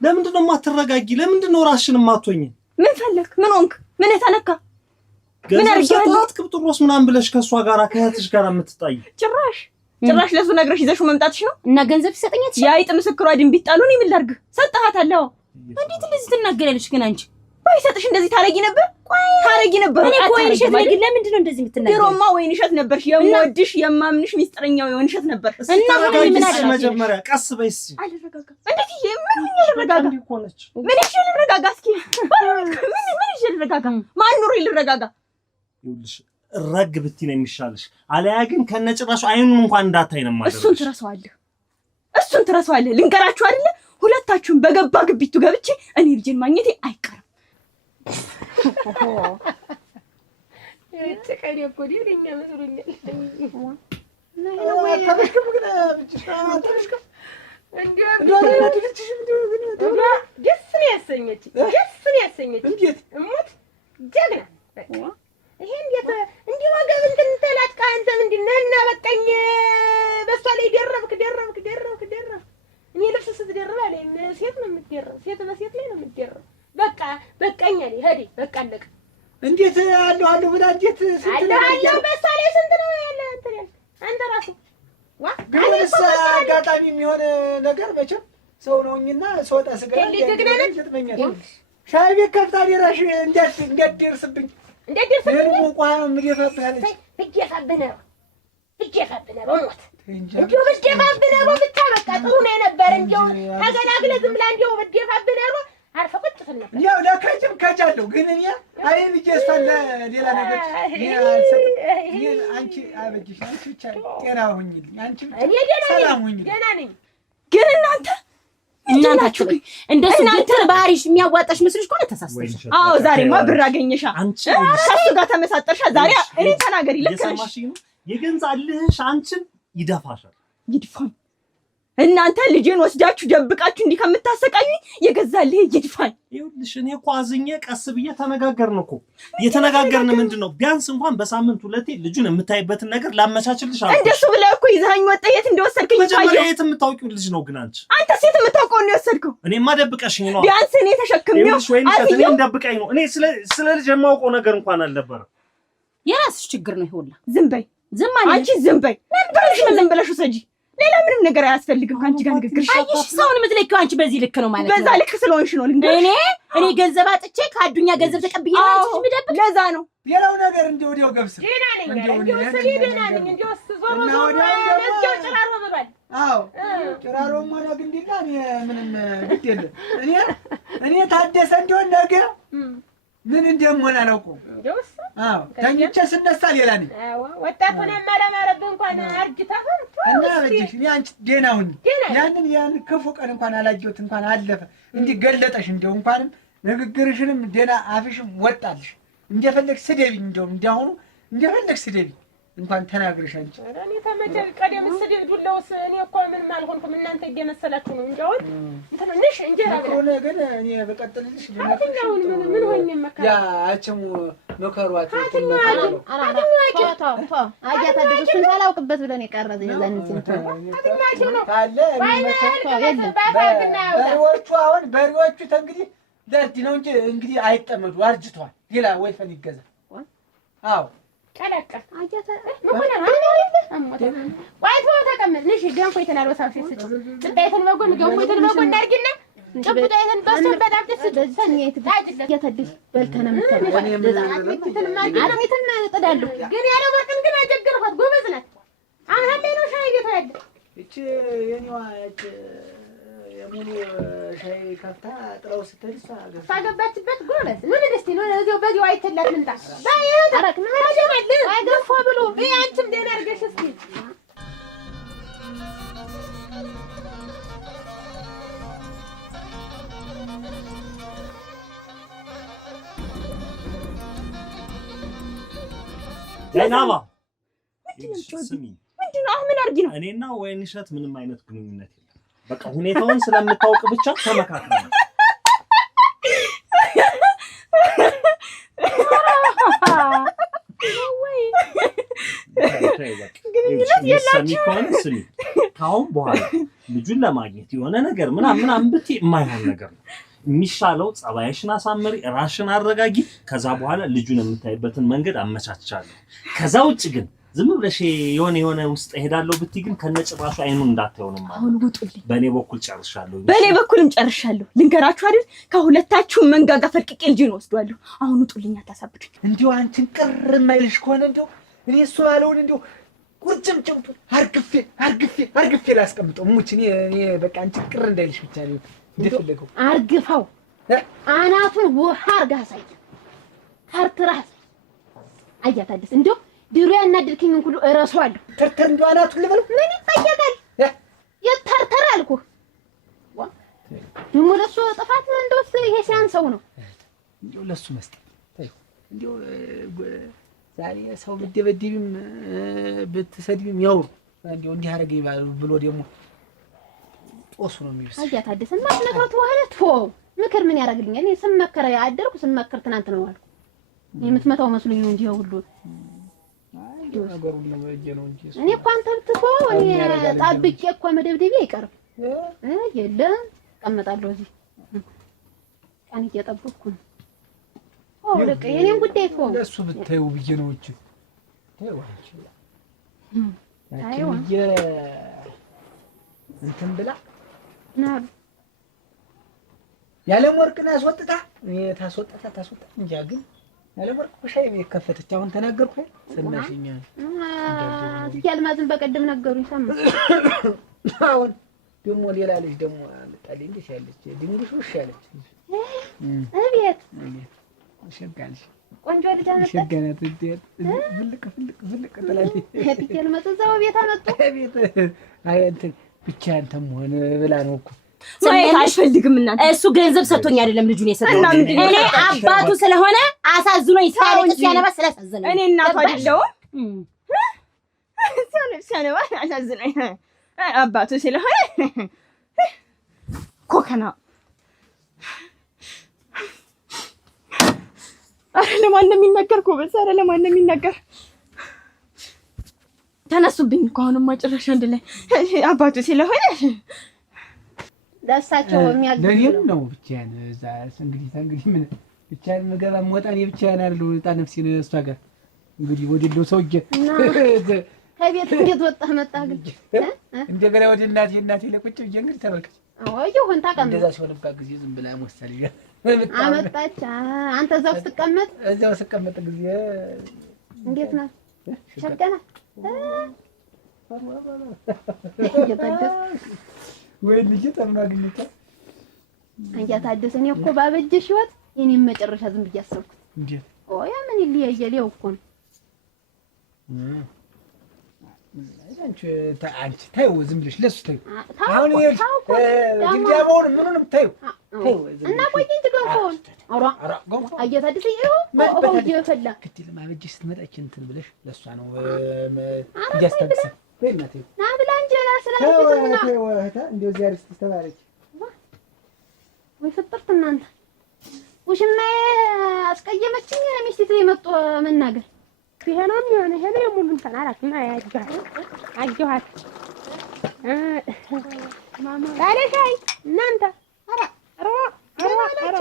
ለምንድን ነው የማትረጋጊ? ለምንድን ነው ራስሽን የማትወኝ? ምን ፈለክ? ምን ሆንክ? ምን ተነካ? ምን አርጋት ቅብጥሮስ ምናምን ብለሽ ከሷ ጋር ከያትሽ ጋር የምትጣይ ጭራሽ ለሱ ነግረሽ ይዘሽው መምጣትሽ ነው። እና ገንዘብ ሲሰጠኛት ያይጥ ምስክሯ ድንቢጥ ጣሉ ነው የሚላርግ ሰጣሃታለሁ። እንዴት እንደዚህ ትናገሪያለሽ ግን አንቺ? ባይሰጥሽ እንደዚህ ታረጊ ነበር? ታረጊ ነበር። እኔ እኮ ወይንሸት ነኝ። ለምንድን ነው እንደዚህ የምትናገሪው? ድሮማ ወይንሸት ነበርሽ። የምወድሽ የማምንሽ ሚስጥረኛው ወይንሸት ነበር። እና ምን አደረግሽ? መጀመሪያ ቀስ በይስ። አልረጋጋ። እንዴት ምን ልረጋጋ? ምን ይችላል ልረጋጋ? እስኪ ምን ይችላል ልረጋጋ? ማን ኑሮ ልረጋጋ? ይኸውልሽ ረግ ብትይ ነው የሚሻልሽ። አለያ ግን ከነጭራሹ አይኑን እንኳን እንዳታይ ነው ማለት። እሱን ትረሳዋለህ። ልንገራችሁ አይደለ? ሁለታችሁም በገባ ግቢቱ ገብቼ እኔ ልጄን ማግኘቴ አይቀርም። ጭቀኔ እኮ ደኛ መስሎኛል። ተበሽከም ግን ተበሽከም ደስ ነው ያሰኘችኝ። እንዴት እሞት ጀግና ይሄ እንዴት እንዲህ ወገብ እንትን ተላጭቃ አንተ ምንድን ነህ? እና በቃኝ በሷ ላይ ደረብክ። እኔ ልብስ ስትደርብ አለኝ ሴት ነው የምትደርብ፣ ሴት በሴት ላይ ነው የምትደርብ። በቃ በቃኝ አለኝ። ሄዴ በቃ አለቀ። እንዴት አለሁ ብላ እንዴት አለሁ በሷ ላይ ስንት ነው ያለ እንትን ያልክ አንተ ራስህ ግንስ አጋጣሚ የሚሆን ነገር መቼም ሰው ነውኝና ስወጣ ስገባ ይገጥመኛል። ሻይ ቤት ከፍታ ሌራሽ እንዲያደርስብኝ ሙቋ ምደፋብህ አለች። ብደፋብህ ነው ሞት እንዲሁ ብደፋብህ ነው ብቻ በቃ ጥሩ ነው የነበረ። እንዲሁ ተገላግለህ ዝም ብላ እንዲሁ ብደፋብህ ነው አርፈህ ቁጭ ስል ነበር። ያው ለከጅም ከጃለሁ ግን እኔ አይ ብዬ እሷን ለሌላ ነገር አንቺ አበጅሽ አንቺ ብቻ ጤና ሁኝልኝ። አንቺ ብቻ ሰላም ሁኝልኝ። ደህና ነኝ። ግን እናንታችሁ ግን እንደሱ እናንተ ባህሪሽ የሚያዋጣሽ መስልሽ ከሆነ ተሳስተሽ። አዎ ዛሬማ ብር አገኘሻ ከሱ ጋር ተመሳጠርሻ። ዛሬ እኔ ተናገሪ ለከሽ የገንዛልሽ አንቺን ይደፋሻል። ይድፋኝ። እናንተ ልጄን ወስዳችሁ ደብቃችሁ እንዲህ ከምታሰቃዩኝ የገዛልህ ይድፋኝ። ይኸውልሽ እኔ እኮ አዝኜ ቀስ ብዬ ተነጋገርን እኮ የተነጋገርን ምንድነው ቢያንስ እንኳን በሳምንት ሁለቴ ልጁን የምታይበትን ነገር ላመቻችልሽ አልኩ። እንደሱ ብለህ እኮ ይዘኸኝ ወጣ። የት እንደወሰድከኝ መጀመሪያ የት የምታውቂው ልጅ ነው ግን አንቺ ሴት የምታውቀውን ነው የወሰድከው። እኔማ ደብቀሽኝ ነው። ቢያንስ እኔ ተሸክሜው እኔ እንደብቀኝ ነው። እኔ ስለ ልጅ የማውቀው ነገር እንኳን አልነበረም። የራስሽ ችግር ነው ይሆላ። ዝም በይ አንቺ ዝም በይ። ዝም ብለሽ ውሰጂ። ሌላ ምንም ነገር አያስፈልግም ካንቺ ጋር ንግግር። አይሽ ሰውን የምትለኪው አንቺ በዚህ ልክ ነው ማለት ነው። በዛ ልክ ስለሆንሽ ነው ልንገርሽ። እኔ ገንዘብ አጥቼ ከአዱኛ ገንዘብ ተቀብዬ ነው አንቺ ምደብ። ለዛ ነው ሌላው ነገር ወዲያው ገብስ ደህና ነኝ። እንደው ዞሮ መስጊያው ጭራሮ ብሏል። አዎ ጭራሮም ሆነ ግንዲላ እኔ ምንም ግድ የለም። እኔ ታደሰ እንደሆነ ነገር ምን እንደምሆን አላውቀውም። አዎ ተኝቼ ስነሳ ሌላ ነኝ። አዎ ወጣት ሆነ ማለማረብ እንኳን አርጅታህ እና በጅሽ እኔ አንቺ ደህና ሁኚ። ያን ክፉ ቀን እንኳን አላየሁት እንኳን አለፈ እንዲህ ገለጠሽ። እንደው እንኳንም ንግግርሽንም ደህና አፍሽም ወጣልሽ። እንደፈለግሽ ስደቢኝ፣ እንደው እንዲያሁኑ እንደፈለግሽ ስደቢኝ እንኳን ተናግረሽ አንቺ እኔ ተመቸል ቀደም ስደብ ዱላውስ እኔ እኮ ምንም አልሆንኩም። እናንተ እየመሰላችሁ ነው እንጂ አሁን እንትንሽ እንጀራ ሆነ ግን እኔ በቀጥልልሽ ምን ሆኜ መካ ያ አቸሙ መከሯት እሱን ሳላውቅበት ብለን የቀረዘ የዛን በሬዎቹ እንግዲህ ለእርድ ነው እንግዲህ አይጠመዱ አርጅተዋል። ሌላ ወይፈን ይገዛ። አዎ ቀለቀ አያታ ዋይቶ ተቀመጥ ነሽ ገንፎ የተናለው ሳውሽ ስጭ ጥጣይተን በጎን ገንፎ የተናለው በጎን አድርጊና ጥጣይተን በሰው በጣም ደስ ደስኛይት ያተድስ በልተና አረሚትና እጥዳለሁ ግን ያለ ወርቅን ግን አጀገርኳት። ጎበዝ ናት። አሁን ላይ ነው ሻይ እየተያደ እቺ የኔዋ እቺ የሙሉ ሻይ ከፍታ ጥራው ስትልሳ ሳገባችበት ጎበዝ ምን ደስቲ ነው እዚው በዚው አይተላት ምንጣ አረክ ማለት አይገፋ ብሎ አንቺም ደህና አድርገሽ እስኪ ለናባ ስሚ ምንድነው ምን አርጊ ነው? እኔና ወይንሸት ምንም አይነት ግንኙነት የለም። በቃ ሁኔታውን ስለምታውቅ ብቻ ተመካክረን ስሚ ካሁን በኋላ ልጁን ለማግኘት የሆነ ነገር ምናምን ብትይ የማይሆን ነገር ነው የሚሻለው። ጸባይሽን አሳምሪ፣ ራስሽን አረጋጊ። ከዛ በኋላ ልጁን የምታይበትን መንገድ አመቻቻለሁ። ከዛ ውጭ ግን ዝም ብለሽ የሆነ ውስጥ እሄዳለሁ ብትይ ግን ከነጭራሹ አይኑን እንዳታዩንም ማለት አሁን ውጡልኝ። በኔ በኩል ጨርሻለሁ። በኔ በኩልም ጨርሻለሁ። ልንገራችሁ አይደል ከሁለታችሁ መንጋጋ ፈልቅቄ ልጅን ወስዷለሁ። አሁን ውጡልኝ፣ አታሳብዱኝ። እንዲሁ አንቺን ቅር የማይልሽ ከሆነ እንዲሁ እኔ እሱ ባለውን እንዲሁ ቁርጭምጭምቱ አርግፌ ላስቀምጠው ሙች እኔ በቃ አንቺን ቅር እንዳይልሽ ብቻ ነው እንደፈለገው አርግፋው አናቱን ውሃ አርጋህ ሳይ ተርትራህ አያታደስ እንዴ ድሮ ያናድልከኝ ሁሉ እረሳዋለሁ። ተርተር እንደው አናቱን ልበለው ምን ይጠየቃል? የተርተር አልኩህ። ደግሞ ለሱ ጥፋት እንደውስ ይሄ ሲያንሰው ነው። እንደው ለሱ መስጠት ታዩ እንደው ዛሬ ሰው ብትደበድብም ብትሰድብም ያው እንደው እንዲህ አደረገኝ ብሎ ደግሞ ጦሱ ነው የሚብስ። አያ ታደሰ ማስነካው ተዋለት ፎ ምክር ምን ያደርግልኛል? እኔ ስመከረ ያደርኩ ስመከር ትናንት ነው አልኩ። የምትመታው መስሎኝ ነው እንጂ ሁሉ ነገሩ ነው እንጂ እኔ እኮ አንተ ብትተው እኔ ጣብቄ እኮ መደብደቤ አይቀርም። የለም እቀመጣለሁ እዚህ ቀን እየጠበቅኩ ነው። ልቅ የኔን ጉዳይ እኮ ለእሱ ብታዪው ብዬሽ ነው እንጂ ተይው አንቺ እንትን ብላ ናሉ ያለም ወርቅን አስወጥታ እኔ ታስወጣ እንጃ። ግን ያለም ወርቅ ሻይ ቤት ከፈተች። አሁን ተናገርኩ ሰማሽኝ? ያልማዝን በቀደም ነገሩኝ ሰማሁ። አሁን ደግሞ ሌላ ልጅ ደግሞ አመጣልኝ። እንዴት ያለች ድንግሽ ውሽ ያለች እቤት ሸጋልሽ ቆንጆ ልጅ አመጣ ሸጋናት ፍልቅ ትላለች። ያልማዝ እዛው ቤት አመጡ። ቤት አይ እንትን ብቻ አንተም ሆነ ብላ ነው እኮ ማየት አልፈልግም። እናንተ እሱ ገንዘብ ሰጥቶኝ አይደለም ልጁን የሰጠኝ። እኔ አባቱ ስለሆነ አሳዝኖኝ ሲያለቅስ ሲያነባ ስላሳዘነኝ እኔ እናቱ አይደለሁም። ሲያነባ አሳዝኖኝ አባቱ ስለሆነ ኮከና አረ ለማን ነው የሚናገር? ኮበዝ አረ ለማን ነው የሚናገር? ተነሱብኝ እኮ አሁንማ ጭራሽ አንድ ላይ አባቱ ስለሆነ ለእሳቸው የሚያግዝ ነው። ብቻዬን እዛ እንግዲህ ምን ብቻዬን መገባ ወጣኔ ብቻዬን አይደል ወጣ ነፍሴ ነው እሷ ጋር እንግዲህ ወዲለው ሰውዬ ከቤት እንዴት ወጣህ መጣህ? ግን እንደገና ወደ እናቴ ለቁጭ ብዬ እንግዲህ ተመልከች። ይሁን ተቀመጥ። እንደዛ ሲሆንባት ጊዜ ዝም ብላ ሞስተል ይላል አመጣች። አንተ እዛው ስትቀመጥ ጊዜ እንዴት ነው ሸገና ወይ ልጅ ተማግኝታ አንቺ ታደሰ እኔ እኮ ባበጀሽ ህይወት የኔን መጨረሻ ዝም ብዬ አሰብኩት። እንዴት ያ ምን ይለያያል? ያው እኮ ነው። አንቺ ታዩ ዝም ብለሽ ለሱ ታዩ። አሁን ይሄ ድንጋዩን ምኑንም ታዩ እና ቆይ እንጂ ገንፎን አራ ገንፎ አያ ታደሰ ይኸው ይፈላ ክትል ማበጀሽ ስትመጣች እንትን ብለሽ ለሷ ነው እያስተግሰ ወይናቴ ና ብላ እንጀራ ስላልተሰና ወህታ እንደው እዚያ ድረስ ተባረች። ወይ ፍጥርት እናንተ ውሽማዬ አስቀየመችኝ። ሚስቴ የመጡ መናገር ይሄንም የሆነ ይሄ ነው ሙሉን ተናራት እና ያጅጋር አጅኋት ማማ ታለሻይ እናንተ አራ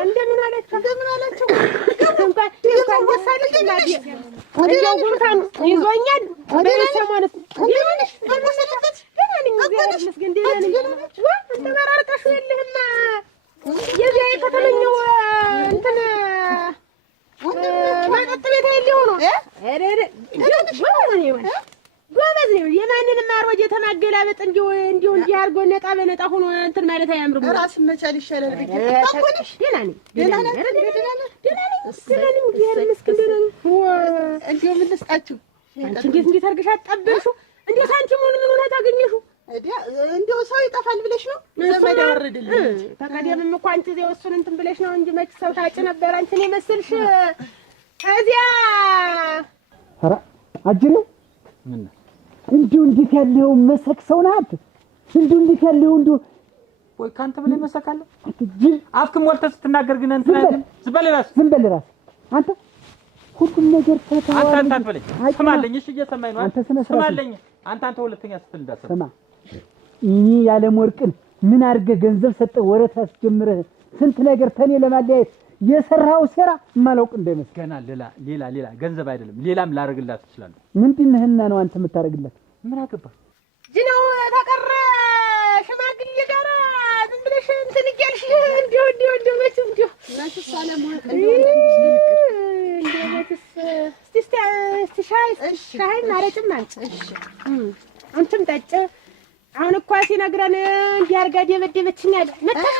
እንደምን አላችሁ? እንኳን ወሳለች እናት ወዲያው ጉንፋን ይዞኛል። በእሱ ማለት አልመሰለበት ደህና ነኝ። መስገን ደህና ነኝ። አንተ መራርቀሽ የለህማ የዚያ የከተመኛው እንትን መጠጥ ቤት ያለው ነው። ጎበዝ ነው። የማንንም አሮጌ ተማገላበጥ እንዲሁ እንዲህ አድርጎ ነጣ በነጣ ሆኖ እንትን ማለት አያምርም። ራስን መቻል ይሻላል። ደህና ነኝ። እንዲሁ ምን ልስጣችሁ? አንቺ እንዴት አድርገሽ አጣበልሽው? እንዲሁ ሳንቲሙን ምን ሆነ ታገኘሽው? እንዲሁ ሰው ይጠፋል ብለሽ ነው ዘመድ ያወረድልኝ። ተቀደምም እኮ አንቺ እዚያው እሱን እንትን ብለሽ ነው እንጂ መች ሰው ታጭ ነበር አንቺን የመሰልሽ እዚያ ኧረ አጅሬው ምን እንዲሁ እንዴት ያለው መሰክ ሰው ናት። እንዲሁ እንዴት ያለው እንዲሁ ወይ ካንተ ብለህ መሰካለህ አትጅል አፍክም ወልተህ ስትናገር ግን እንትን አይደል? ዝም በል ራስ አንተ ሁሉም ነገር ተታው አንተ አትበለኝ። ስማለኝ እሺ እየሰማኝ ነው። አንተ ስማለኝ አንተ ሁለተኛ ስትል እንዳሰማ ስማ እኔ ያለም ወርቅን ምን አድርገህ ገንዘብ ሰጠህ ወረት አስጀምረህ ስንት ነገር ተኔ ለማለያየት የሰራው ሴራ ማላውቅ እንደመስል ገና ሌላ ገንዘብ አይደለም ሌላም ላረግላት እችላለሁ። ምንድነህና ነው አንተ የምታረግላት? ምን አገባ ጅነው ተቀረ ሽማግሌ ጋራ ዝም ብለሽ እንትን እያልሽ እንዲሁ መቼም እንዲሁ ናችሁ ሰላም ወርቅ እስቲ ሻይ ማረጭም አንቺ አንቺም ጠጭ። አሁን እኮ ሲነግረን እንዲህ አድርጋ ደበደበችኝ አለ። መጣሽ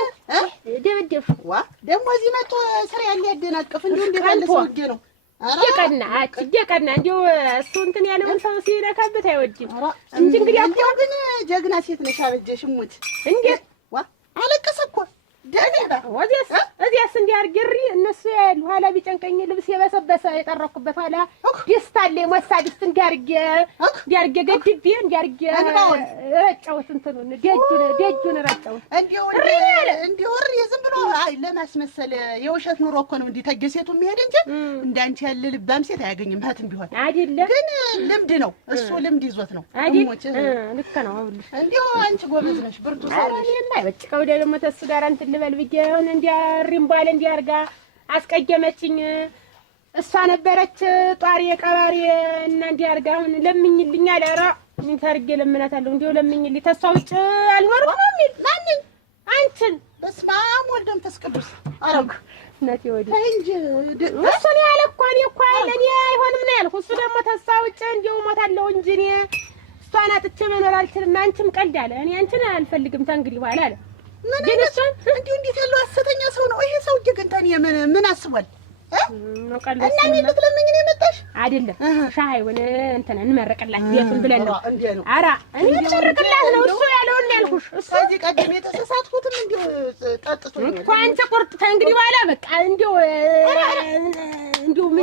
ደበደብሽ ዋ ደግሞ እዚህ መጥቶ ስራ ያለ ያደናቅፍ እንዲሁ እንደባለ ሰውዬ ነው። ደቀና እንዲሁ እሱ እንትን ያለውን ሰው ሲነካበት አይወድም እንጂ እንግዲህ ግን ጀግና ሴት ነሽ። አበጀሽ ሙት እንዴት ዋ አለቀሰ እኮ ደህና እዚያስ እንዲያርግሪ እነሱ ያሉ ኋላ ቢጨንቀኝ ልብስ የበሰበሰ የጠረኩበት ኋላ ደስታለ ሞሳዲስት እንዲያርግ ገድቤ እንዲያርግ ረጨውት እንትኑን ደጁን ረጨውት እንዲሁ ዝም ብሎ አይ ለማስመሰል የውሸት ኑሮ እኮ ነው እንዲህ ተገሴቱ የሚሄድ እንጂ እንዳንቺ ያለ ልባም ሴት አያገኝም። እህትም ቢሆን አይደለ ግን ልምድ ነው እሱ ልምድ ይዞት ነው ልክ ነው። አውልሽ እንዲሁ አንቺ ጎበዝ ነሽ ብርቱ ሰው ነሽ። እኔማ በጭቀው ደግሞ ተሱ ጋር እንትን ልበል ብዬ ሆነ እንዲያሪም ባለ እንዲያርጋ አስቀየመችኝ። እሷ ነበረች ጧሪ ቀባሪ እና እንዲያርጋ አሁን ለምኝልኝ አለ። ኧረ ምን ታርጌ ለምናታለሁ እንዲሁ ለምኝልኝ ተሷ ውጭ አልኖርም ነው የሚል ማንን አንቺን በስመ አብ ወወልድ ወመንፈስ ቅዱስ አረግ ነቴ ወዲህ እንጂ እሱ ነው ያለ እኮ እኔ እኮ ለኔ አይሆንም ነው ያልኩ። እሱ ደግሞ ተሷ ውጭ እንዲሁ ሞታለሁ እንጂ እኔ እሷን አጥቼ መኖር አልችልም። አንቺም ቀልድ አለ። እኔ አንቺን አልፈልግም ተንግዲህ በኋላ አለ። ግን እሱን እንዲሁ እንዴት ያለው ሐሰተኛ ሰው ነው ይሄ ሰውዬ። ግን ታኔ ምን አስቧል? ነው ቀልድ እና ምን ልትለምኝ ነው የመጣሽ? አይደለም ሻይ ወነ እንትን እንመረቅላት ቤቱን ብለን ነው። ኧረ እኔ እንመረቅላት ነው እሱ ያለውን ያልኩሽ። እሱ እዚህ ቀደም የተሳሳትኩትም እንዲሁ ጠጥቶ እኮ አንቺ ቁርጥ ተንግዲህ በኋላ በቃ እንዲሁ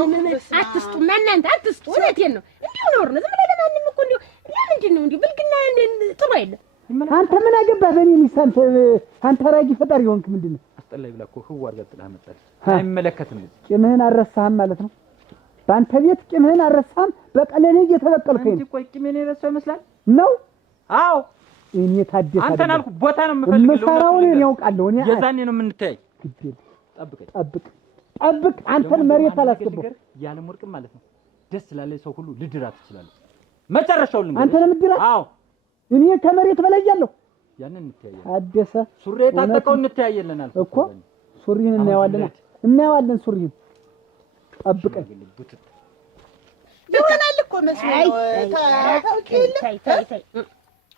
ምን አትስጡ እናንተ አትስጡ። እውነቴን ነው እንዲሁ ኖር ነው ዝም ብለህ ለማንም እኮ እንዲሁ ለምንድን ነው እንዲሁ ብልግና ጥሩ አይደለም። አንተ ምን አገባህ በእኔ ሚስት? አንተ ራጊ ፈጣሪ ሆንክ። ምንድን ነው አስጠላይ ብላ እኮ ህዋር ገጥላ መጣች። አይመለከትም። ቂምህን አልረሳህም ማለት ነው። በአንተ ቤት ቂምህን አልረሳህም። በቀለኔ እየተበቀልከኝ ነው። ቆይ ቂምህን የረሳው ይመስላል ነው? አዎ እኔ ታደሰ አንተን አልኩ ቦታ ነው የምፈልገው። መሰራውን እኔ ያውቃለሁ። እኔ የዛኔ ነው የምንተያይ። ግዴል ጠብቀኝ፣ ጠብቅ። አንተን መሬት አላስገባው ያለ ወርቅም ማለት ነው። ደስ ላለ ሰው ሁሉ ልድራት ትችላለህ። መጨረሻው ልንገርህ። አንተ ነው የምትድራት? አዎ እኔ ከመሬት በላይ ያለሁ ያንን እንተያያለን። ታደሰ ሱሪ የታጠቀው እንተያየለናል እኮ ሱሪን እናየዋለን። ሱሪን ጠብቀኝ። ይሆናል እኮ መስሎኝ ተይ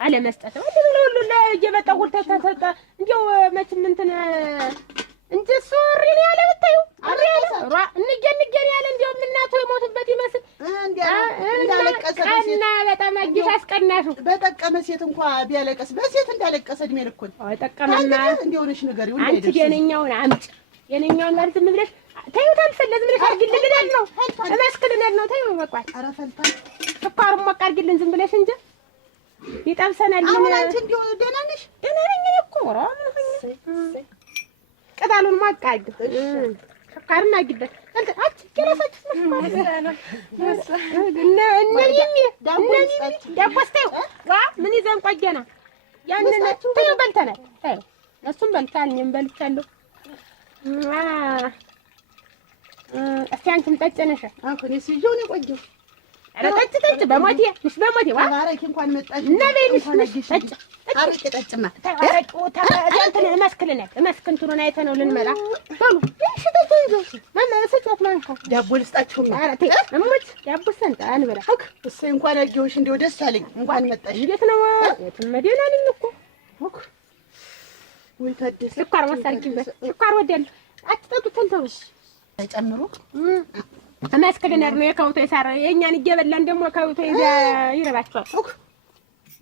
አለ መስጠት ሁሉ ለየመጣው ሁሉ ተሰጠ። እንዴው መቼም እንትን እንጂ ሱሪ ነው ያለ ብታዩ አረ ያለ እንገን ያለ እንዴው እናቱ የሞቱበት ይመስል እንዳለቀሰ እና በጣም አግሽ አስቀናሹ በጠቀመ ሴት እንኳን ቢያለቀስ በሴት እንዳለቀሰ እድሜ ልኩን ጠቀመና እንዴውንሽ ነገር ይሁን አንቺ የነኛውን አምጪ የነኛውን ማለት ዝም ብለሽ ተይው ታልፈለዝ ብለሽ አርግልልናል ነው እመስክልናል ነው ተይው በቃ ኧረ ፈልታ ስኳሩን ሞቅ አርግልን ዝም ብለሽ እንጂ ይጠብሰናል። አሁን አንቺ እንዴው ደህና ነሽ? ደህና ነኝ እኮ ቅጠሉን ሞቅ አርግ ስኳሩን አግበት አንቺ ከራሳችሁ ምን ይዘን ቆየና ያንን ተይው በልተናል። ተይው እሱም በልታል እኔም በልቻለሁ። እስኪ አንቺም ጠጭ ነሽ። አሁን ሲጆን የቆየው ኧረ ጠጭ በሞቴ ምሽ በሞቴ አረቂ እንኳን መጣሽ እና በይልሽ ጠጭ አረቂ ጠጭማ አረቂው እንትን እመስክንቱን አይተነው ልንመጣ በሉ እሺ ተይዞ ማማ ሰጫት ማንካ ዳቦ ልስጣችሁ። ኧረ ተይ እሙት ዳቦ ሰንጣ አንበላ እሱ እንኳን አየሁሽ እንደው ደስ አለኝ። እንኳን መጣሽ። እንዴት ነው የትም መዲና ነኝ እኮ ወይ ታደሰ ስኳር ወሰርኪበት ስኳር ወደል አትጠጡ ተንተውሽ ጨምሩ መስክልናል ነው የከውቶ ይሳራ የኛን እየበላን ደግሞ ከውቶ ይረባቸዋል።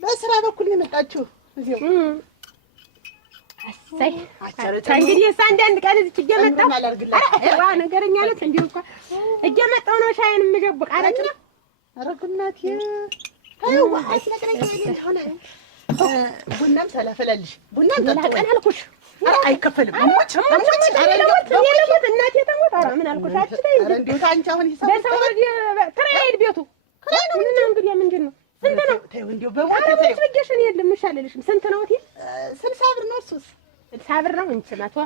በስራ በኩል ነው የመጣችሁ እዚሁ አሰይ እንግዲህ አንዳንድ ቀን እዚህ እየመጣሁ ኧረ ነገረኛ ነች እንዲሁ እንኳን እየመጣሁ ነው ሻይን የምጀብቅ አረቂ ነው። ኧረ እናቴ አይዋ አትነግረኝ ሆነ ቡናም ሳላፈላልሽ ቡናም ጠጣን አልኩሽ። አይከፈልም። አሞች እናቴ ተሞት። ኧረ ምን አልኩሽ? አትበይ እንዴት አንቺ አሁን ሂሳብ በሰው ትራይድ ቤቱ ክራይ ነው። ምን እንግዲህ ምንድን ነው? ስንት ነው? ተይው እንደው በሞት ተይው ትገሽን የለም እሻለልሽም። ስንት ነው? እቴ 60 ብር ነው። እሱስ 60 ብር ነው። እንቺ መቶ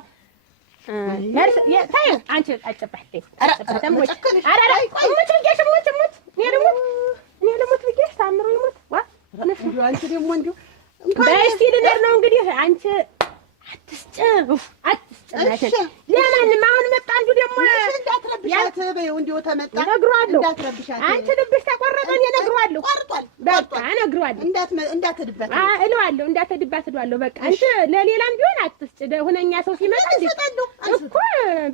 መልስ ተይው አንቺ አጨባህ ተይው ተሞች። ኧረ እሙት ብዬሽ እሙት እኔ ልሙት ብዬሽ ታምሩ ይሙት ዋ እንደው አንቺ ደግሞ እንደው በስቲ ልነር ነው እንግዲህ አንቺ አትስጭ ናት ለማንም አሁን መጣ አንዱ ደግሞ እንዳትረብሻት በይው እንደው ተመጣ እነግረዋለሁ። እንዳትረብሻት አንቺ ልብሽ ተቆረጠ እኔ እነግረዋለሁ። በቃ እነግረዋለሁ። እንዳትድባት እለዋለሁ። እንዳትድባት እለዋለሁ። በቃ አንቺ ለሌላም ቢሆን አትስጭ። ሁነኛ ሰው ሲመጣ እኮ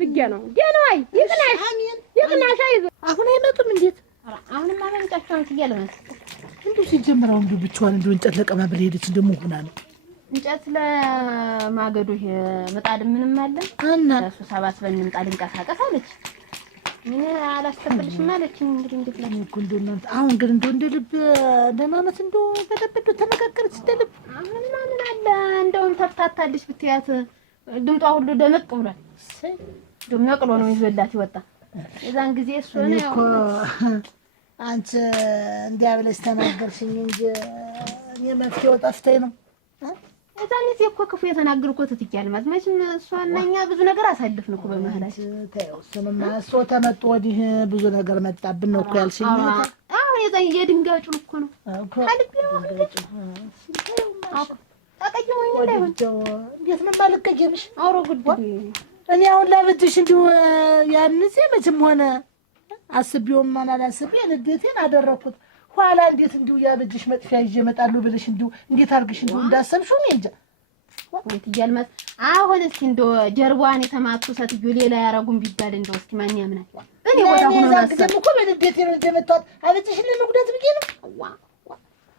ብዬሽ ነው ገናይ ይቅናሽ አይዞ አሁን አይመጡም። እንዴት አሁንማ መምጣታቸው እያለ ነው እንደው ሲጀምረው እንደው ብቻዋን እንደው እንጨት ለቀማ ብላ ሄደች። እንደሞ ሆና ነው እንጨት ለማገዶ ይሄ ምጣድ ምንም አለ እና እሱ ሰባስበን እንምጣ ልንቀሳቀስ አለች። ምን አላስተብልሽም አለችኝ። እንግዲህ እንዴት ነው እኮ እንደው እናንተ አሁን ግን እንደው እንደ ልብ ለማመት እንደው በደብዶ ተነጋገረች እንደ ልብ። አሁን ምን አለ እንደውም ተፍታታለች ብትያት ድምጧ ሁሉ ደመቅ ብሏል። ደመቅ ብሎ ነው ይዘላት ይወጣ። የዛን ጊዜ እሱ ነው እኮ አንቺ እንዲያ ብለሽ ተናገርሽኝ እንጂ እኔ መፍትሄው ጠፍተኝ ነው። የዛን ጊዜ እኮ ክፉ የተናገርኩ ትትያለሽ ማለት መቼም እሷና እኛ ብዙ ነገር አሳልፍን እኮ በመሀላችን። ተይው እሱንማ እሱ ተመጡ ወዲህ ብዙ ነገር መጣብን ነው እኮ ያልሽኝ። አሁን የዛን የድንጋጩን እኮ ነው ከልቤ ነው አቀየመኝ እንዳይሆን እንዴት ነው ማልቀየምሽ? አውሮ ጉዳይ እኔ አሁን ላበጅሽ እንዲሁ ያንሴ መቼም ሆነ አስቤውም ማን አላስቤ ንዴቴን አደረኩት። ኋላ እንዴት እንዲሁ ያበጅሽ መጥፊያ ይዤ እመጣለሁ ብለሽ እንዲሁ እንዴት አድርግሽ እንዲሁ እንዳሰብሽው እንጃ። ወይት ይያልማት አሁን እስኪ እንደው ጀርባዋን የተማቱ ሰትዮ ሌላ ያረጉን ቢባል እንደው እስኪ ማን ያምናል? እኔ ወዳ ሆኖ ማሰብ እኮ በንዴቴ ነው እንደመጣት አበጅሽ ለመጉዳት ብዬ ነው።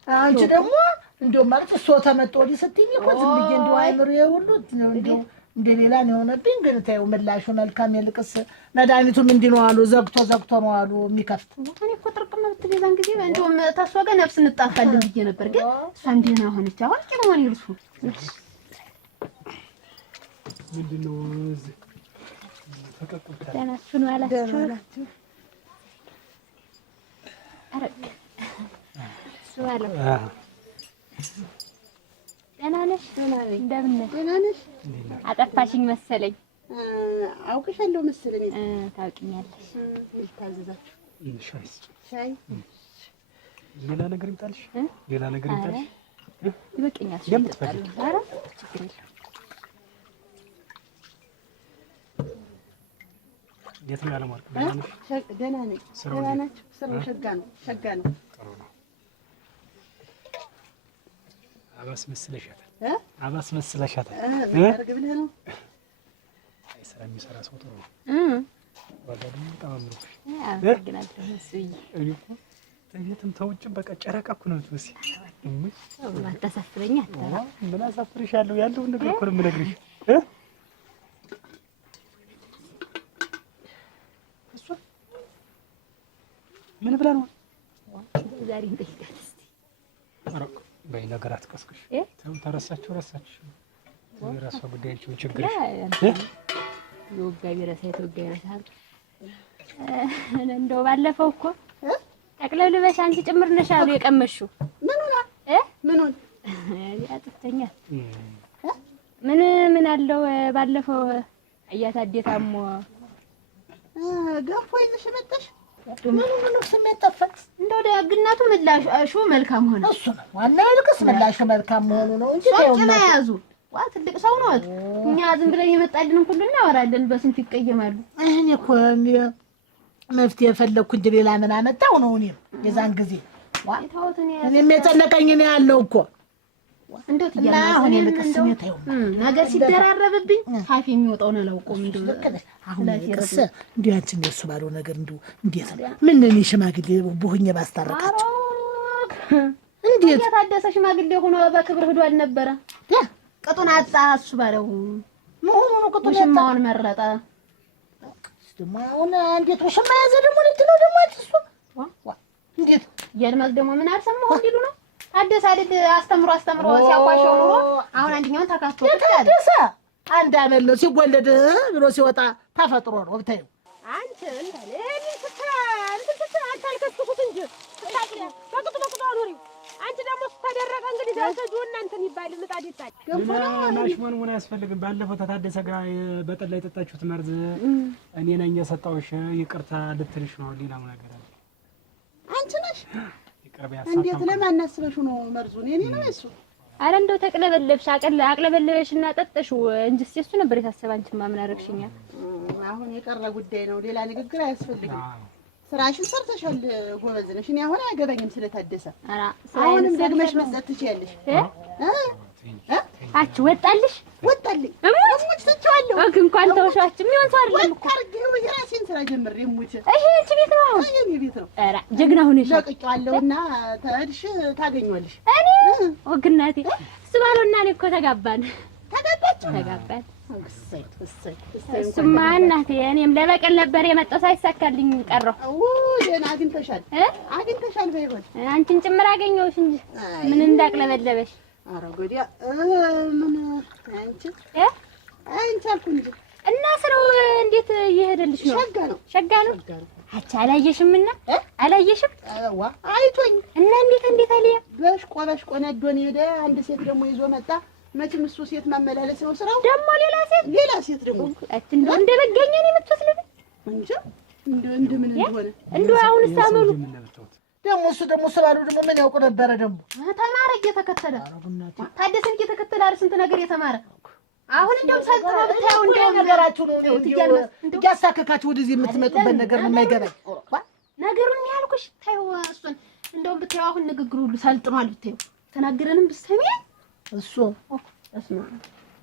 አንቺ ደግሞ እንደው ማለት እሷ ተመጣ ወዲህ ስትይኝ እኮ ዝም ብዬ እንደው አይምሮዬ ሁሉ እንደው እንደሌላ ነው የሆነብኝ። ግን ታየው ምላሹ መልካም የልቅስ መድኃኒቱም እንዲህ ነው አሉ። ዘግቶ ነው አሉ የሚከፍት። እኔ እኮ ጥርቅም ብትገዛን ጊዜ እንደውም ታሷ ጋር ነፍስ እንጣፋለን ብዬ ነበር። ግን እሷም ደህና ሆነች። አሁን ቂሞን ይልሱ ምንድነው እዚህ ተቀጥታ ደህናችሁ ነው አላችሁ? አረ ሱዋለ ደህና ነሽ? እንደምን ነሽ? ደህና ነሽ? አጠፋሽኝ መሰለኝ። አውቅሻለሁ መሰለኝ። ታውቂኛለሽ። ታዘዛችሁ ሻይ ሌላ ነገር ይምጣልሽ? ሌላ ነገር ይምጣልሽ? ይበቃኛል። የምትፈልጊ? ኧረ ችግር የለም። እንዴት ነው ያለማርክ? ደህና ነሽ? ደህና ነኝ። ደህና ናችሁ? ስራው ሸጋ ነው። ጥሩ ነው። አባስመስለሻታል። አባስመስለሻታል። አርግ ብለህ ነው። አይ ስራ የሚሰራ ሰው ጥሩ ነው። ዋጋ ደግሞ በጣም አምሮብሽ። አመሰግናለሁ። እሱዬ እኔ እኮ ተየትም ተውጭም በቃ ጨረቃ እኮ ነው የምትመስይ። አታሳፍረኝ። ምን አሳፍርሻለሁ? ያለውን ነገር እኮ ነው የምነግርሽ። እሷ ምን ብላ ነው ዛሬ እንጠይቃት እስኪ። በይ ነገር አትቀስቅሽ። ተረሳችሁ ረሳችሁ። የራሷ ጉዳይ አንቺ ምን ችግርሽ? የወጋ ቢረሳ የተወጋ ይረሳል። እንደው ባለፈው እኮ ጠቅለብልበሽ አንቺ ጭምር ነሽ አሉ የቀመሽው። ምኑን ያጥፍተኛል። ምን አለው ባለፈው አያታዴታሞ ገንፎ ይዘሽ መጣሽ። ምኑ ስሜት ጠፋት። እንደው ደግነቱ ምላሹ መልካም ሆነ። እሱ ነው ዋናው። ይልቅስ ምላሹ መልካም መሆኑ ነው እንጂ ጭና ያዙ ዋ ትልቅ ሰው ነው። እኛ ዝም ብለን የመጣልን ሁሉ እናወራለን። በስንት ይቀየማሉ። እኔ እኮ መፍትሄ የፈለግኩ እንጂ ሌላ ምን አመጣው ነው። እኔም የዛን ጊዜ እኔም የጨነቀኝ እኔ ያለው እኮ እንደው እና አሁን የልቅስ ስሜት አይው ነገር ሲደራረብብኝ ካፌ የሚወጣው ነው አላውቀውም። እንደው አሁን የልቅስ እንዲህ አንቺ እንደሱ ባለው ነገር እንደው እንዴት ነው ምን እኔ ሽማግሌ ቡህኜ ባስታረቃቸው እንዴት የታደሰ ሽማግሌ ሆኖ በክብር ሄዶ አልነበረ? ቅጡን አጣ እሱ ባለው መሆኑ ነው። ቅጡን ሽማውን መረጠ። ደግሞ አሁን እንዴት ነው ሽማ ያዘ ደግሞ ልጅ ነው ደግሞ አጥሱ እንዴት የልማት ደግሞ ምን አልሰማሁ እንዲሉ ነው። ታደሰ አይደል አስተምሮ ሲያቋሸው ኑሮ አሁን አንደኛውን ተካስቶ ታደሰ አንድ አመል ነው ሲወለድ ብሎ ሲወጣ ተፈጥሮ ነው ብታዩ አንተ እንዳለ እንትን አታልከስኩት እንጂ ታቂያ በቅጡ አኑሪ። አንቺ ደግሞ ተደረቀ እንግዲህ ዘውጁና እንትን ይባል ምጣድ ይጣል ማሽሞን ምን አያስፈልግም። ባለፈው ተታደሰ ጋር በጠላ የጠጣችሁት መርዝ እኔ ነኝ የሰጠሁሽ። ይቅርታ ልትልሽ ነው። ሌላው ነገር አለ። አንቺ ነሽ እንዴት ለማን አስበሽ ነው መርዙን? የኔ ነው እሱ። አረ እንደው ተቅለበለብሽ አቅለበለበሽና ጠጥሽው እንጂ እሱ ነበር የታሰበ። አንቺማ ምን አደረግሽኛ? አሁን የቀረ ጉዳይ ነው። ሌላ ንግግር አያስፈልግም። ስራሽን ሰርተሻል፣ ጎበዝ ነሽ። እኔ አሁን አያገባኝም ስለታደሰ። አሁንም ደግመሽ መስጠት ትችያለሽ። አቺ ወጣልሽ ወጣልኝ እሙት ትቻለሁ። እንኳን ተውሻች የሚሆን ሰው አይደለም እኮ አርገው የራሴን ስራ ጀምሬ እሙት። ይሄ አንቺ ቤት ነው? ይሄ እኔ ቤት ነው። ኧረ ጀግና ሆነሽ ለቅቄዋለሁና ተድሽ ታገኛለሽ። እኔ ወግናቴ እሱ ባለውና እኔ እኮ ተጋባን። እሱማ እናቴ እኔም ለበቀል ነበር የመጣው ሳይሳካልኝ ቀረሁ። ደህና አግኝተሻል በይሆን አንቺን ጭምር አገኘሁሽ እንጂ ምን እንዳቅለበለበሽ። ኧረ ጎዲያ ምን አንቺ አልኩ እንጂ እና ስራው እንዴት እየሄደልሽ ነው? ሸጋ ነው። አቻ አላየሽምና አላየሽም? አይቶኝ እና እንዴት አለ በሽቆ ነዶን ሄደ። አንድ ሴት ደግሞ ይዞ መጣ። መቼም እሱ ሴት ማመላለስ ነው ስራው። ደግሞ ሌላ ሴት ደግሞ እንደው እንደ በገኛ ነው የምትወስልኝ እንጂ እንደምን እንደሆነ እንደው አሁን ሳመሉ ደግሞ ስላሉ ደግሞ ምን ያውቁ ነበረ? ደግሞ ተማረ እየተከተለ ታደሰን እየተከተለ አይደል ስንት ነገር የተማረ አሁን እንደውም ሰልጥኖ ብታየው እንደውም ነገራችሁ ነው ያሳከካችሁ ወደዚህ የምትመጡበት ነገር ነው የማይገባኝ ነገሩን ያልኩሽ። ታየው እሱን እንደውም ብታየው አሁን ንግግሩ ሁሉ ሰልጥኗል። ብታየው ተናገረንም ብትሰሚ እሱ እስማ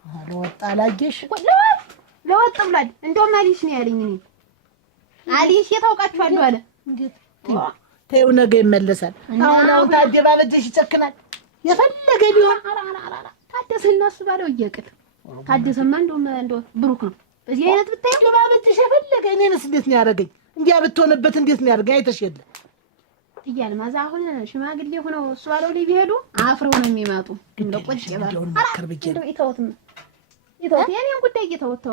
አልወጣ አላየሽ ለወጥ ብሏል። እንደውም አሊሽ ነው ያለኝ። እኔ አሊሽ የታውቃችኋለሁ አለ። እንዴት ተይው ነገ ይመለሳል። አሁን ታደባበጀሽ ይጨክናል የፈለገ ቢሆን ታደሰና እሱ ባለው እየቅል ታደሰማ እንደው ብሩክ ነው። በዚህ አይነት ብታየው ደባበጀሽ የፈለገ እኔንስ እንዴት ነው ያደረገኝ? እንዲያ ብትሆንበት እንዴት ነው ያደረገኝ? አይተሽ የለ እያለ ማዛ አሁን ሽማግሌ ሆነው እሱ ባለው ላይ ቢሄዱ አፍረው ነው የሚመጡ። እንደው ቁጭ ይባል እንደው ይተውትም የኔን ጉዳይ እየተወተው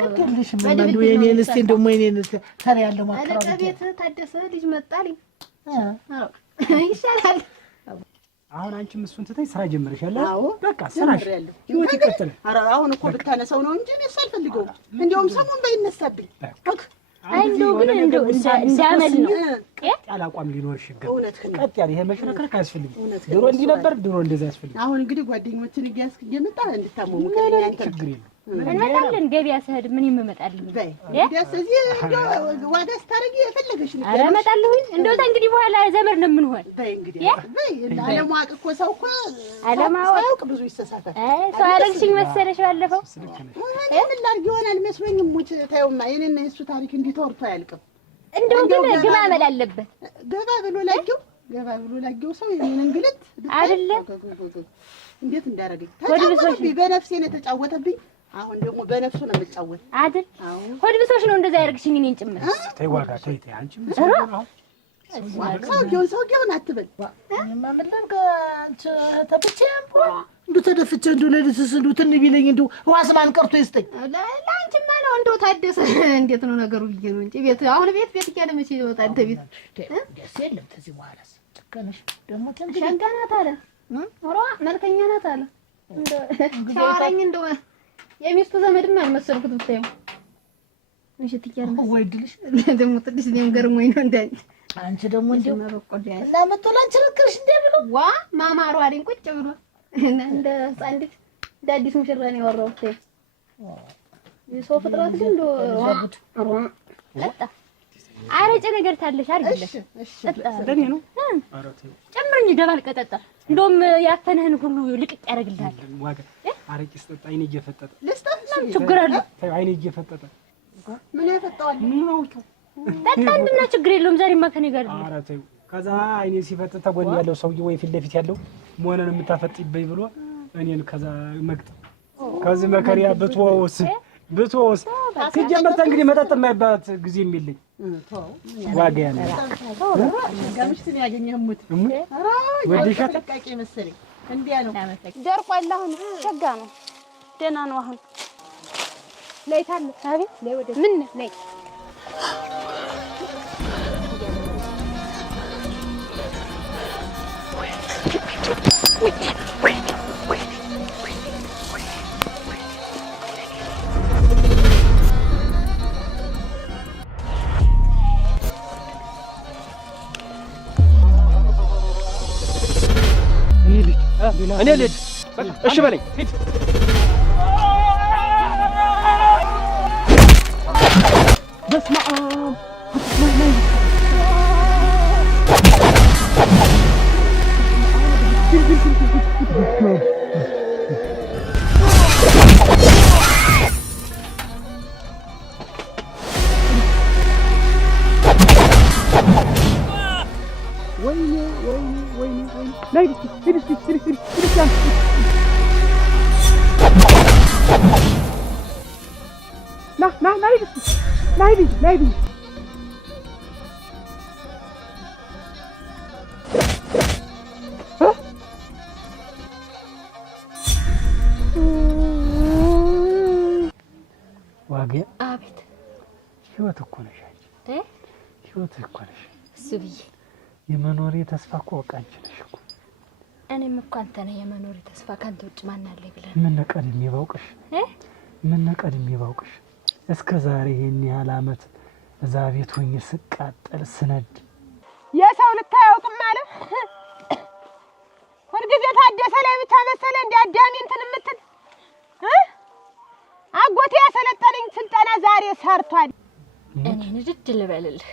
በደንብ የኔንስ እንደሞ የኔንስ ታሪ ያለው ማከራ ቤት ታደሰ ልጅ መጣልኝ ይሻላል። አሁን አንቺም እሱን ትተይ ስራ ጀመርሻል። አዎ በቃ ስራሽ ህይወት ይቀጥል። ኧረ አሁን እኮ ብታነሳው ነው እንጂ እኔ ሳልፈልገው እንደውም ሰሞን ባይነሳብኝ እንደው ግን እንደው እንዳመል ነው ያለ አቋም ሊኖርሽ ይገባል። እውነትህን ነው። ቀጥ ያለ ይሄ መሽረከረክ አያስፈልግም። ድሮ እንዲህ ነበር፣ ድሮ እንደዛ ያስፈልግ። አሁን እንግዲህ ጓደኞችን እየመጣ እንድታመሙ ከኛ ችግር የለም። እንመጣለን። ገበያ ስሄድ ምን ይመጣልኝ? ስለዚህ ዋጋ ስታረጊ የፈለገሽ ነው። ኧረ እመጣለሁኝ። እንደው እንግዲህ በኋላ ዘመድ ነው የምንሆን። እንግዲህ አለማወቅ እኮ ሰው እኮ አለማወቅ ብዙ ይሰሳታል። ሰው አለግሽኝ መሰለሽ ባለፈው ምን ላድርግ ይሆናል መስሎኝም ሙች ታየውማ የኔና የእሱ ታሪክ እንዲህ ተወርቶ አያልቅም። እንደው ግን ግባ መል አለበት። ገባ ብሎ ላጊው ሰው የኔን እንግልት አይደለ እንዴት እንዳደረገኝ ተጫወተብኝ። በነፍሴ ነው የተጫወተብኝ። አሁን ደግሞ በነፍሱ ነው የምጫወት አይደል? ሆድ ብሶሽ ነው እንደዛ ያደርግሽኝ እኔን ጭምር። ተይ ዋጋ ተይ አንቺም ሰውዬውን አትበል። ማመለን ከአንቺ ተብቼም እንዱ ተደፍቼ እንዱ ለልስስ እንዱ ትን ቢለኝ እንዱ ዋስማን ቀርቶ ይስጠኝ። ለአንቺማ ነው እንደው ታደሰ እንዴት ነው ነገሩ ብዬ ነው እንጂ ቤት አሁን ቤት እያለ መቼ ይወጣል? ተቤት ደስ የለም። ከዚህ በኋላስ ጨከነሽ ደግሞ ተንክ ሸጋ ናት አለ ኦሮ መልከኛ ናት አለ ሻራኝ እንደው የሚስቱ ዘመድም አልመሰልኩት ብታየው ምሽት ይያርም ወይ ድልሽ ደግሞ ትንሽ ነው ገርሞኝ ነው እንዳይ አንቺ ደግሞ እንደው እና መጥቶላንቺ ረክርሽ እንደ ብሎ ዋ ማማሩ አለኝ ቁጭ ብሎ እንደ ህፃን ልጅ እንደ አዲስ ሙሽራ ነው ያወራው። የሰው ፍጥረት ግን እንደው ጠጣ አረጨ ነገር ታለሽ አይደል? ለኔ ነው ጨምርኝ ደባል ቀጠጣ እንደውም ያፈነህን ሁሉ ልቅቅ ያደርግልሃል። ዋጋ አረቂ ስጠጣ አይኔ እየፈጠጠ ልስጠት ችግር አለ። አይኔ እየፈጠጠ ምን ያፈጣዋል? ምን ነው ጠጣ እንድና ችግር የለውም። ዛሬማ ከኔ ጋር ነው። ኧረ ተይው። ከዛ አይኔ ሲፈጠጥ ተጎን ያለው ሰውዬ ወይ ፊት ለፊት ያለው መሆነን የምታፈጥይበይ ብሎ እኔን ከዛ መግጥ ከዚህ መከሪያ ብትወስ ሲጀመር እንግዲህ መጠጥ የማይባት ጊዜ የሚልኝ ዋጋ ያለ ጋምሽትን ያገኘህሙት ወዲሻት ተቃቂ መሰለኝ እንዲያ ነው። ደርቋል። አሁን ሸጋ ነው። ደህና ነው። አሁን ለይታለ አቤት ለይ ወደ ምን ለይ እኔ ልጅ እሺ በለኝ ሂድ። በስመ አብ ወይኔ ነይ ሂድ ናይ ዋጌ አቤት ህይወት እኮ ነሽ አንቺ ህይወት እኮ ነሽ እሱ ብዬ የመኖሬ ተስፋ እኮ በቃ አንቺ ነሽ እኮ እኔም እኮ አንተ ነህ የመኖሬ ተስፋ ካንተ ውጭ ማን አለ ብለህ ምን ቀድሜ ባውቅሽ ምን ቀድሜ ባውቅሽ እስከ ዛሬ ይሄን ያህል አመት እዛ ቤት ሆኜ ስቃጠል ስነድ የሰው ልታያውቅም ማለት ሁልጊዜ ታደሰ ላይ ብቻ መሰለ እንደ አዳሚ እንትን የምትል አጎቴ ያሰለጠነኝ ስልጠና ዛሬ ሰርቷል። እኔ ንድድ ልበልልህ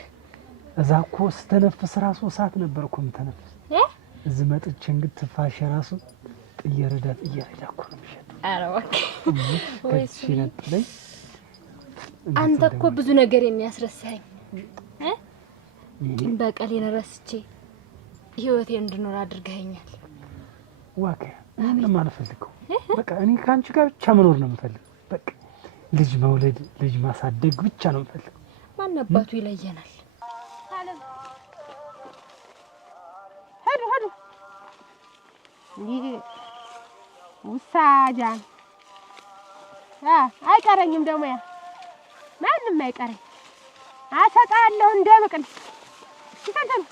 እዛ እኮ ስተነፍስ ራሱ እሳት ነበር እኮ የምተነፍስ እዚህ መጥቼ እንግዲህ ትፋሽ ራሱ ጥየረዳ እኮ ነው የሚሸጠው። ኧረ እባክህ ወይስ ይነጥለኝ አንተ እኮ ብዙ ነገር የሚያስረሳኝ በቀሌን ረስቼ ህይወቴ እንድኖር አድርገኸኛል። ዋከ ምንም አልፈልገው በቃ እኔ ካንቺ ጋር ብቻ መኖር ነው የምፈልገው። በቃ ልጅ መውለድ ልጅ ማሳደግ ብቻ ነው የምፈልገው። ማን አባቱ ይለየናል? ሄዱ ይሄ ውሳጃን አይቀረኝም ደግሞ ያ ማንም አይቀረኝ አሰጣለሁ እንደብቅል ይተንተን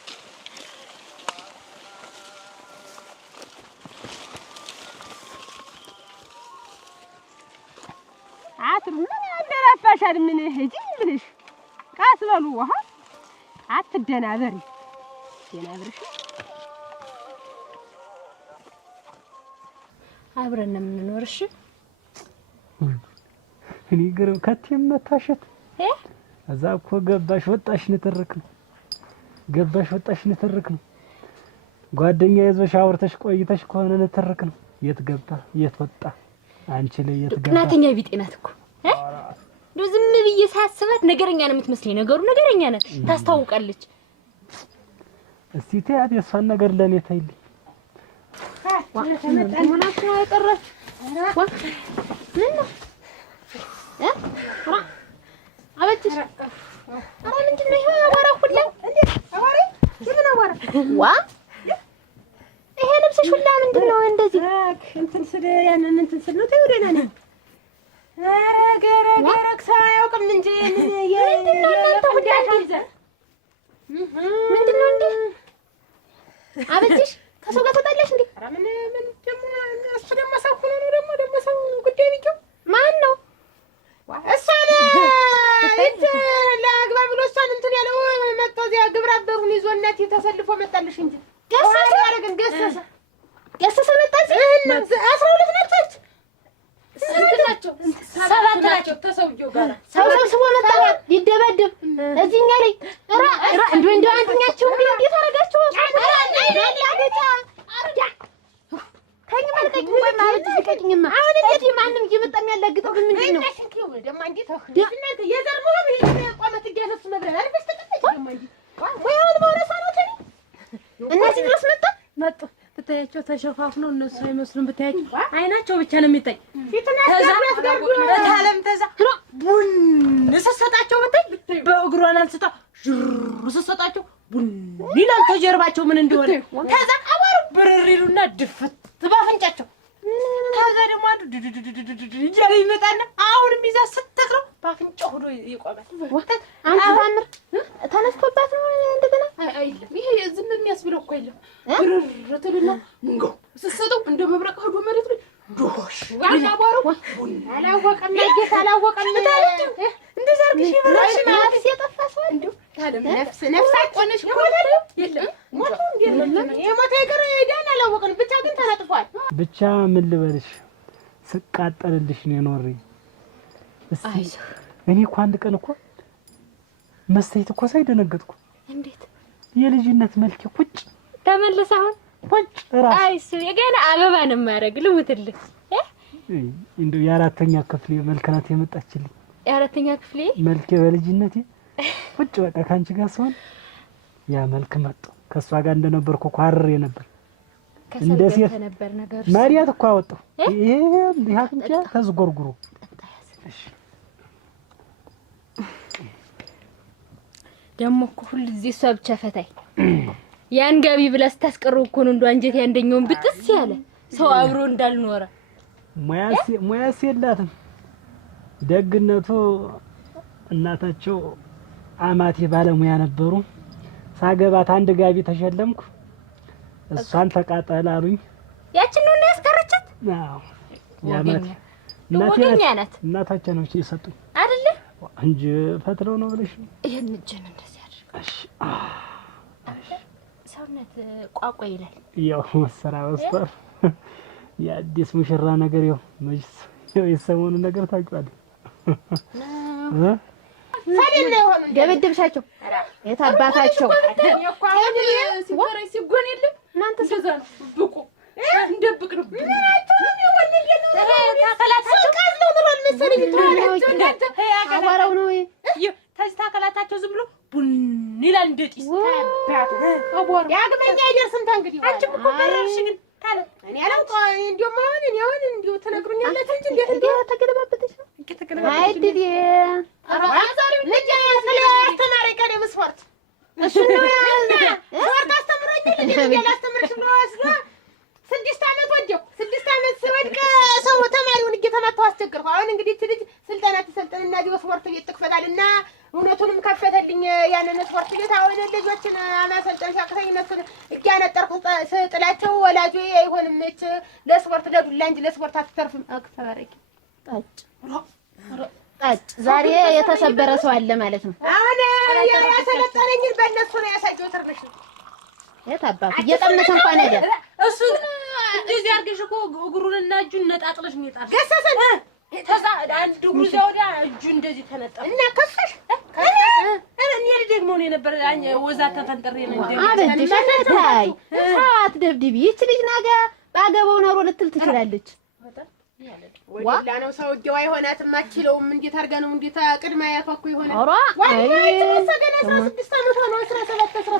አትሩ ምን ያደረፋሻል? ምን ሂጂ ብልሽ ቃስ በሉ ውሃ አትደናበሪ ደናብርሽ አብረን ነው የምንኖርሽ። እኔ ግርም ከቴም መታሸት እዛ እኮ ገባሽ ወጣሽ ንትርክ ነው ገባሽ ወጣሽ ንትርክ ነው። ጓደኛ ይዞሽ አውርተሽ ቆይተሽ ከሆነ ንትርክ ነው። የት ገባ የት ወጣ አንቺ ላይ የት ገባ? ቅናተኛ ቢጤናት እኮ እንደው ዝም ብዬ ሳስባት ነገረኛ ነው የምትመስለኝ። ነገሩ ነገረኛ ናት፣ ታስታውቃለች። እስቲ ተያት የሷን ነገር ለኔ ታይልኝ። ምናምን አይቀረች ምን ነው አበጭሽ? ኧረ ምንድን ነው ይሄ አቧራ ሁላ? አቧራ ምን አቧራ? ዋ ይሄ ልብስሽ ሁላ ምንድን ነው እንደዚህ? እንትን ስለ ያንን እንትን ስለ ነው ተይውደና ነው። ኧረ ገረገረክ ሰው አያውቅም እንጂ ምን ምንድን ነው እናንተ ሁላ ይዘ ምንድን ነው እንዴ? አበጭሽ ከሰው ጋር ተጣላሽ እንዴ? ኧረ ምን ደግሞ እሱ ደግሞ ሰው ሆኖ ነው ደግሞ ሰው ጉዳይ ቢቀው ማን ነው? እሷን እንት ለአግባብ ብሎ እሷን እንትን ያለው መጥቶ እዚያ ግብረ አበሩን ይዞ እናቴ ተሰልፎ መጣልሽ እንጂ ገሰሰ ያረግን ገሰሰ መጣች። 12 ነች። ስንት ናቸው? 7 ናቸው። ተሰውየው ጋር ሰብስቦ መጣ ሊደበደብ እዚህኛ ላይ ራ እንደው አንተኛቸው እንዴት አረጋቸው? ከኝ ማለት ነው ወይ ማለት ትስቀኝማ። አሁን እንዴት ማንም እየመጣ የሚያላግጠው ግን ምንድን ነው? ደማ እንዴት እናንተ የዘር ሙሉ ይሄ ቆመት እያሰስ መብረር አልበስ ተቀጠች ደማ እንዴ ወይውን ወረሳ ነው ተኒ እነዚህ ድረስ መጡ ብታያቸው ተሸፋፍነው እነሱ አይመስሉም። ብታያቸው አይናቸው ብቻ ነው የሚታይ። ፊትና ያስገርም በታለም ተዛ ቡን ሰሰጣቸው ብታይ በእግሯን አንስታ ዥር ሰሰጣቸው ቡን ይላል ከጀርባቸው ምን እንደሆነ። ከዛ አባሩ ብርሪሉና ድፍት ባፍንጫቸው ከዛ ደግሞ አንዱ እያለ ይመጣና አሁንም ይዛ ስትተክለው ባፍንጫው ሆዶ ይቆማል። ወጣት አንተ ታምር ተነስቶባት ነው እንደገና አይደለም ይሄ ዝም የሚያስብለው እኮ የለም። ብርርትልና እንጎ ስሰጠው እንደ መብረቅ ሆዶ መሬት ላይ ዶሽ ያላባረው አላወቀም ለጌታ አላወቀም እንደዛ አርግሽ ይብራሽ ነፍስ የጠፋ ሰው እንደው ታለም ነፍስ አቆነሽ የለም ሞቱ እንደለም የሞተ ይቀር ዳን አላወቀን ብቻ ግን ተነጥፏል። ብቻ ምን ልበልሽ ስቃጠልልሽ ነው ኖሬ። እስቲ እኔ እኮ አንድ ቀን እኮ መስተይት እኮ ሳይደነገጥኩ እንዴት የልጅነት መልክ ቁጭ ተመለሰ አሁን ቁጭ ራስ አይስ የገና አበባ ነው ማረግ ልሙትልህ እንደው የአራተኛ ክፍል መልክ ናት የመጣችልኝ። የአራተኛ ክፍል መልክ በልጅነቴ ቁጭ በቃ ካንቺ ጋር ሰውን ያ መልክ መጣ። ከሷ ጋር እንደነበርኩ ቋርሬ ነበር። እንደ ሴት ነበር ነገር መሪያት እኮ አወጣው። ይሄ አፍንጫ ተዝጎርጉሮ ደግሞ እኮ ሁልጊዜ እሷ ብቻ ፈታይ ያን ገቢ ብለህ ስታስቀሩ እኮ ነው እንደ አንጀት ያንደኛውን ብጥስ ያለ ሰው አብሮ እንዳልኖረ ሙያስ የላትም። ደግነቱ እናታቸው አማቴ ባለሙያ ነበሩ። ሳገባት አንድ ጋቢ ተሸለምኩ። እሷን ተቃጠል አሉኝ። ያችን ነው ያስቀረቻት? አዎ ያማቴ እናታቸው ነው የሰጡኝ አይደለ እንጂ ፈትለው ነው ብለሽ ይሄን እጄን እንደዚህ አድርገሽ ሰውነት ቋቋ ይላል። ያው መስራ ወስጠር የአዲስ ሙሽራ ነገር ያው መጅስ ያው የሰሞኑ ነገር ታውቂዋለሽ። ሳይል ነው ደብድብሻቸው የታባታቸው ሲጎን የለም እናንተ ሰዛ ብቁ እንደብቅ ነው አዋራው ነው ተስተካከላታቸው ዝም ብሎ ቡን ይላል እንደ ጢስ አቧራ ያግመኛ አይደርስም። ታንግዲህ አንቺ እኮ በረርሽ ግን ታለ እኔ አላውጣ እንዲያው ማን እኔ አሁን እንዲያው ተነግሩኛለች እንጂ እንዴት ተገለባበተሽ ነው አይድዲ ዛሬ ልጅ አስተማሪ ቀን መስፈርት እሱ ነው መስፈርት አስተምሮኝ ልጅ ያላስተምርሽ ነው ወስዶ 6 ዓመት ወዲያው 6 ዓመት ሲወድቅ ሰው ተማሪውን እየተማታው አስቸግርኩ። አሁን እንግዲህ ልጅ ስልጠና ተሰልጠንና ዲው ስፖርት ቤት ትክፈታልና እውነቱንም ከፈተልኝ ያንን ስፖርት ቤት። አሁን ልጆችን አማሰልጠን ሲያቅተኝ እነሱ እያነጠርኩ ስጥላቸው ወላጆ አይሆንም እች ለስፖርት ለዱላ እንጂ ለስፖርት አትተርፍም። አክተባረኪ ጣጭ ዛሬ የተሰበረ ሰው አለ ማለት ነው። አሁን ያሰለጠነኝ በእነሱ ነው ያሳየው ትርሽ የታባቱ እየጠመሰ እንኳን አይደል እሱ እንደዚህ አድርገሽ እኮ እግሩንና እጁን ነጣጥለሽ ነው የጣልሽ። ገሰሰን ተዛ አንድ እግሩ ዘውዳ እጁ እንደዚህ ተነጠፈ እና ከፈሽ እኔ ደግሞ ነው የነበረ ወዛ ተፈንጥሬ ነው እንደዚህ አበድሽ አታይ ሰዓት ደብድቢ ይች ልጅ ነገ ባገበው ኖሮ ልትል ትችላለች። ወዲላ ነው ሰው ጀዋ ይሆናትም አትችለውም። እንዴት አድርጋ ነው እንዴት ቅድማ ያፋኩ ይሆናል።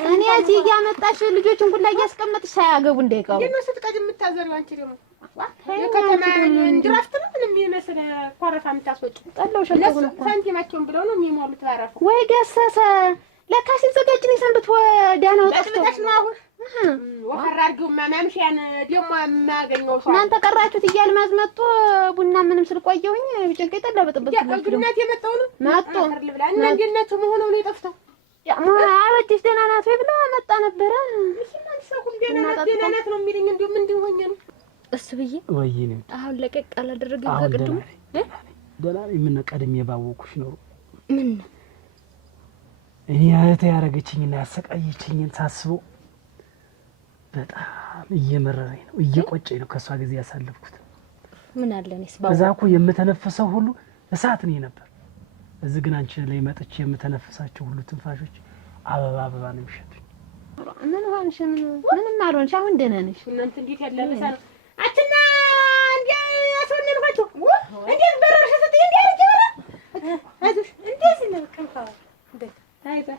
እኔ እዚህ እያመጣሽ ልጆችን ሁላ እያስቀመጥሽ ሳያገቡ እንዳይቀሩ ነው ስትቀድም የምታዘሪው አንቺ ደግሞ የከተማ ድራፍት ነው ምንም ይመስል ኮረፋ የምታስወጪ ጠላው ሸለጉን እኮ ሳንቲማቸውን ብለው ነው የሚሞሉት። ታረፈ ወይ ገሰሰ ለካ ሲዘጋጅ ነው ሰንብት ወዳናው ጠፍቶ ነው አሁን ወፈራ አድርጊው ማምሽያን ደግሞ የማገኘው ሰው እናንተ ቀራችሁት እያል ማዝመጡ ቡና ምንም ስልቆየውኝ ቢጨንቀኝ ጠላ በጥብጥ ግንነት የመጣው ነው መጥቶ እና እንደነቱ መሆኑ ነው የጠፍተው። ያ አበጅሽ ደህና ናት ወይ ብለው መጣ ነበረ። እሺ ማን ሰው ደህና ናት ነው የሚለኝ። እንደው ምንድን ሆኜ ነው እሱ ብዬ ወይ ነው አሁን ለቀቅ አላደረገም ከቅድሙ ደህና ምን ቀድሜ ባወኩሽ ነው ምን እኔ አያቴ ያረገችኝና ያሰቃየችኝን ሳስበው በጣም እየመረረኝ ነው እየቆጨኝ ነው ከሷ ጊዜ ያሳለፍኩት። ምን አለኝስ ባው እዛ እኮ የምተነፍሰው ሁሉ እሳት ነው ነበር። እዚህ ግን አንቺ ላይ መጥቼ የምተነፍሳቸው ሁሉ ትንፋሾች አበባ ነው የሚሸቱኝ። ምን ሆንሽ? ምንም አልሆንሽ። አሁን ደህና ነሽ? እናንተ እንዴት ያለ መሳል አትና እንዴ ያሰነንኳችሁ እንዴት በረርሽ ስትይ እንዴ አርጀራ አይዞሽ እንዴት ነው ከንፋ እንዴት አይባ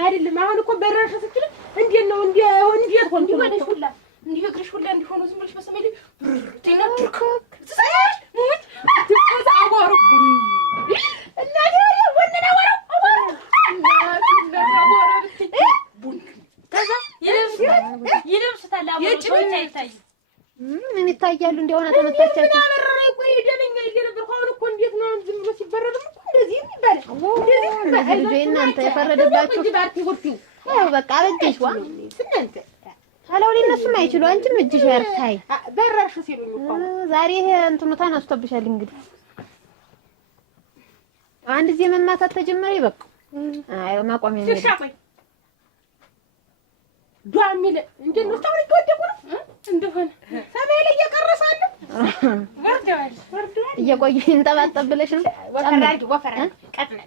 አይደለም። አሁን እኮ በረርሽ ስትይ እንዴት ነው እንዴት ሆንኩ ማለት ሁላ እንዴ እግርሽ ሁላ እንዲሆኑ ዝም ብለሽ በሰማይ ላይ ትናድርኩ ትሳያሽ ሙት ትፈዛ አዋሩ እና ታዲያ ወንና ወራው አዋሩ ከዛ ይለብስታል አባሮች አይታይ ምን ይታያሉ እንደሆነ ተመታቻችሁ። ምን አመረረ ቆይ ደለኛ ይደነበር አሁን እኮ እንዴት ነው ዝም ብሎ ሲበረድም እኮ እንደዚህ ይባላል። እንደዚህ ልጅ እናንተ የፈረደባችሁ ያው በቃ አበጀሽ ዋ እናንተ አላው ሊነሱም አይችሉ አንቺም እጅሽ ያርታይ በረርሽ ሲሉኝ እኮ ዛሬ ይሄ እንትኑ ተነስቶብሻል። እንግዲህ አንድ ጊዜ መማታት ተጀመረ ይበቃ አይ ማቋሚያ ነው ተሻቆይ ዷሚል እንደው ታውሪ ወደቁ ነው እንደሆነ ሰማይ ላይ እየቀረሳለ ወርደዋል እየቆየ ይንጠባጠብ ብለሽ ነው ወፈራጅ ቀጥነ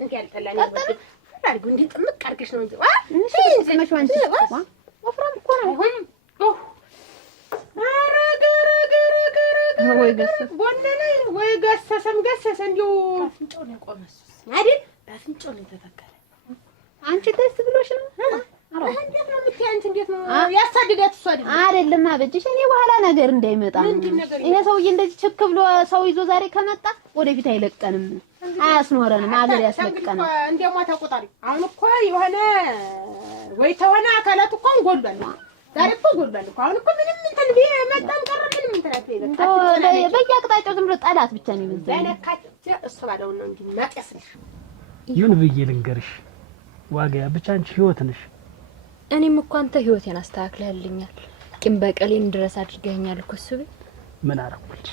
እንዴ ያልጠላኝ ወፈራጅ እንዴ ጥምቅ አድርገሽ ነው እንጂ እሺ ስመሽ ወንድ ወፍራም እኮ ነው ወይ ገሰሰ ቦነነ ወይ ገሰሰም ገሰሰ እንደው አፍንጫው ላይ ቆመስ አይደል በአፍንጫው ላይ ተተከለ። አንቺ ደስ ብሎሽ ነው እንዴት ነው የምትያንቺ? እንዴት ነው ያሳድዳት? እሷ አይደለም አበጅሽ። እኔ በኋላ ነገር እንዳይመጣ ይሄ ሰውዬ እንደዚህ ችክ ብሎ ሰው ይዞ ዛሬ ከመጣ ወደፊት አይለቀንም፣ አያስኖረንም፣ አገር ያስለቀንም። እንደማ ተቆጣሪ። አሁን እኮ የሆነ ወይ ተሆነ አካላት እኮ ጎልባል። ዛሬ እኮ ጎልባል እኮ። አሁን እኮ ምንም እንትን ቢመጣም ቀረ ምንም እንትን አትይበቃ። በየአቅጣጫው ዝም ብሎ ጠላት ብቻ ነው የሚዘኝ። ያነካች እሱ ባለው ነው እንጂ ማጥያስልሽ ይሁን ብዬ ልንገርሽ ዋጋያ ብቻ አንቺ ህይወት ነሽ። እኔም እኮ አንተ ህይወቴን አስተካክለህልኛል። ቂም በቀሌን ድረስ አድርገኸኛል እኮ እሱ ቤት ምን አረኩልሽ?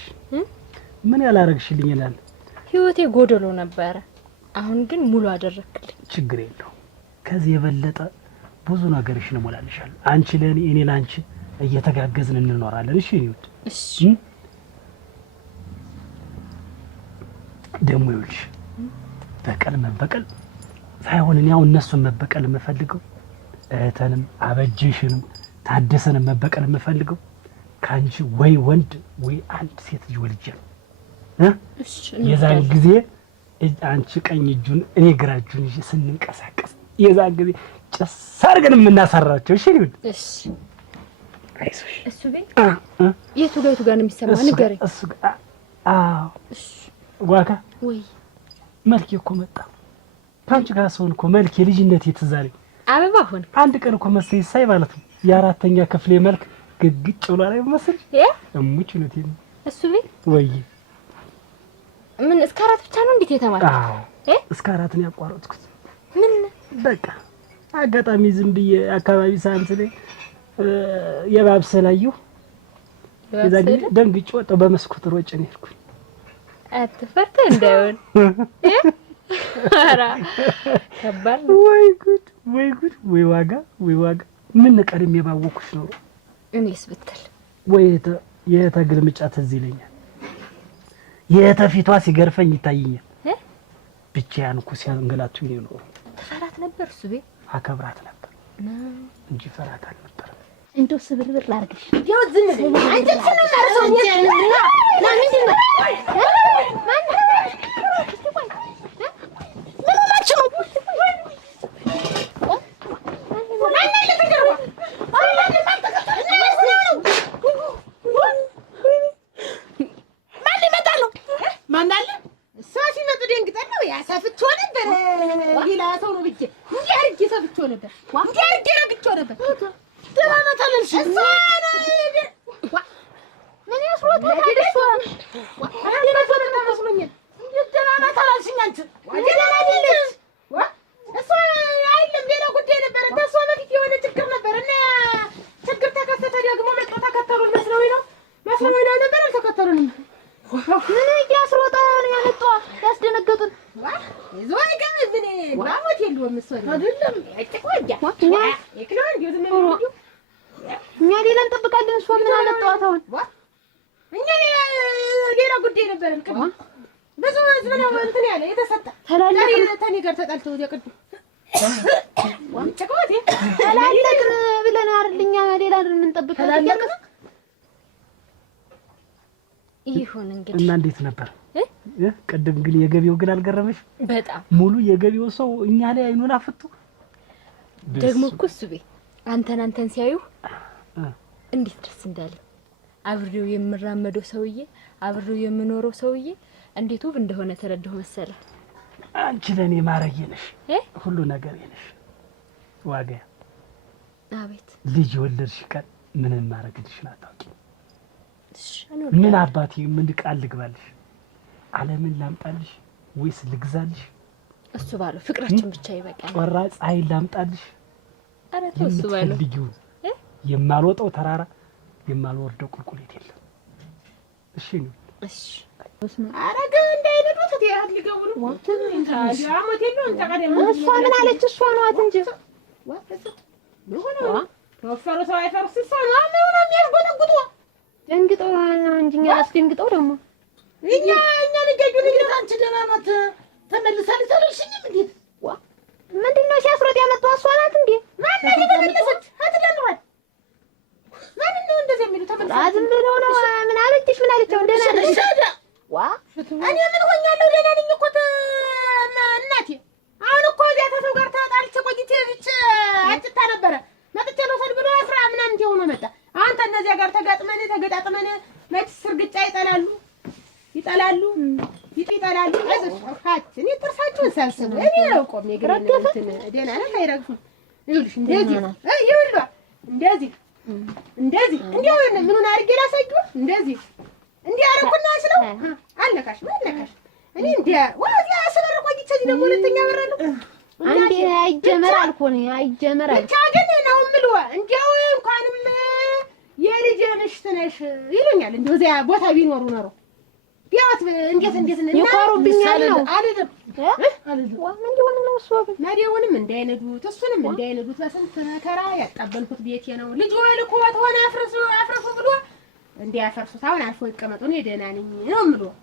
ምን ያላረግሽልኝ ይላል። ህይወቴ ጎደሎ ነበረ፣ አሁን ግን ሙሉ አደረክልኝ። ችግር የለውም። ከዚህ የበለጠ ብዙ ነገርሽ ነው ሞላልሻል። አንቺ ለኔ እኔ ላንቺ እየተጋገዝን እንኖራለን። እሺ ይሁት እሺ። ደሞ ይልሽ በቀል መበቀል ሳይሆን እኔ አሁን እነሱን መበቀል የምፈልገው እህተንም አበጅሽንም ታደሰንም መበቀል የምፈልገው ካንቺ ወይ ወንድ ወይ አንድ ሴት ልጅ ወልጄ ነው። እሺ። የዛን ጊዜ አንቺ ቀኝ እጁን እኔ ግራ እጁን ይዤ ስንንቀሳቀስ የዛን ጊዜ ጭስ አድርገን የምናሰራቸው። እሺ ይሁን። እሺ። አይዞሽ። እሱ ቤት የቱ ጋር ነው የሚሰማው? ንገረኝ። እሱ አዎ። እሺ። ዋጋ ወይ መልኬ እኮ መጣ ካንቺ ጋር ሰውን እኮ መልኬ ልጅነቴ ትዝ አለኝ። አበባ ሆነ አንድ ቀን እኮ መሰለኝ ሳይ ማለት ነው የአራተኛ ክፍሌ መልክ ግግጭ ብሎ ላይ መሰል እሙች ነቴ ነው። እሱ ቤት ወይ ምን እስከ 4 ብቻ ነው እንዴት የተማረው? አዎ እስከ 4 ነው ያቋረጥኩት። ምን በቃ አጋጣሚ ዝም ብዬ አካባቢ ሳንስለ የባብሰላየሁ የዛን ጊዜ ደንግጬ ወጣሁ። በመስኮት ሮጬ ነው የሄድኩት። አትፈርተ እንዳይሆን ኧረ ከባድ ነው። ወይ ጉድ ወይ ጉድ ወይ ዋጋ ምን ቀድሜ ባወኩሽ ነው። እኔስ ብትል ወይ የተግልምጫ ትዝ ይለኛል። የተፊቷ ሲገርፈኝ ይታየኛል። ብቻዬን እኮ ሲያንገላቱኝ ነው። ፈራት ነበር እሱ ቤት አከብራት ነበር እንጂ ፈራት አልነበረም። እንደው ስብርብር ላርግሽ ይው ዝም በይ አንቺ ስለማረሰው ነው ማንንት ነው እና እንዴት ነበር? ቀደም ግን የገቢው ግን አልገረመሽ? በጣም ሙሉ የገቢው ሰው እኛ ላይ አይኑን አፍጡ። ደግሞ እኮ እሱ ቤት አንተን ሲያዩ እንዴት ደስ እንዳለ አብሬው የምራመደው ሰውዬ አብሬው የምኖረው ሰውዬ እንዴት ውብ እንደሆነ ተረዳሁ መሰለ። አንቺ ለኔ ማረጌ ነሽ፣ ሁሉ ነገር ነሽ። ዋጋ አቤት ልጅ ወለድሽ ቀን ምንም ማረግልሽ አታውቂ። ምን አባቴ ምን ቃል ልግባልሽ? ዓለምን ላምጣልሽ ወይስ ልግዛልሽ? እሱ ባለው ፍቅራችን ብቻ ይበቃል። ጮራ ፀሐይ ላምጣልሽ? አረ ተሱ ባለው የማልወጣው ተራራ የማልወርደው ቁልቁለት የለም። እሺ ነው እሺ። አረጋ እንዳይነዱት ትያት ሊገቡ ነው ታዲያ አሞት የለው ተቀደም። እሷ ምን አለች? እሷ ነው አትንጂ ወፈሩ ሰው አይፈርስ ሰው ነው የሚያስጎጠጉጡ ደንግጠው እንጂኛ አስደንግጠው ደግሞ እኛ ልገጁ ልጅ አንቺ ደህና ናት ተመልሳለች አልሽኝም? እንዴት ምንድነው ሲያስሮጥ ያመጣው? እሷ ናት እንዴ? ማን ነው የተመለሰች? አትደንሯል። ማን ነው እንደዚህ የሚሉ ተመለሰች? ዝም ብለው ነው። ምን አለችሽ? ምን አለችው? ደህና ነሽ? እኔ ምን ሆኛለሁ? ደህና ነኝ እኮ እናቴ። አሁን እኮ እዚያ ተሰው ጋር ተጣልቼ ቆይቼ ብቻ አጭታ ነበረ። ይጠላሉ ይጠላሉ። እኔ ጥርሳቸውን ሳልስቡ እኔ አውቆም የግሬን እንትን ደህና ነህ አይረግፉም። ይኸውልሽ እንደዚህ ይኸውልህ እንደዚህ እንዲያው ምኑን አድርጌ ላሳዩ እንደዚህ እንዲህ አደረኩና ስለው አለካሽ እኔ እንዲያ ወዲያ አስበር ቆይቼ ደግሞ ሁለተኛ በረሉ አንዴ አይጀመር አልኩኝ አይጀመር ብቻ ግን ነው የምልህ እንዲያው እንኳንም የልጄ ምሽት ነሽ ይሉኛል። እንደው እዚያ ቦታ ቢኖሩ ኖሮ ቢያት እንዴት ነው ይቆሩብኛል ነው አይደለም ምን ይሆን ነው እሱ መዲያውንም እንዳይነዱት እሱንም እንዳይነዱት በስንት መከራ ያጣበልኩት ቤቴ ነው። ልጅ ወልኮ ተሆነ አፍርሱ ብሎ እንዲያፈርሱት አሁን አልፎ ይቀመጡ። እኔ ደህና ነኝ ነው የምልህ።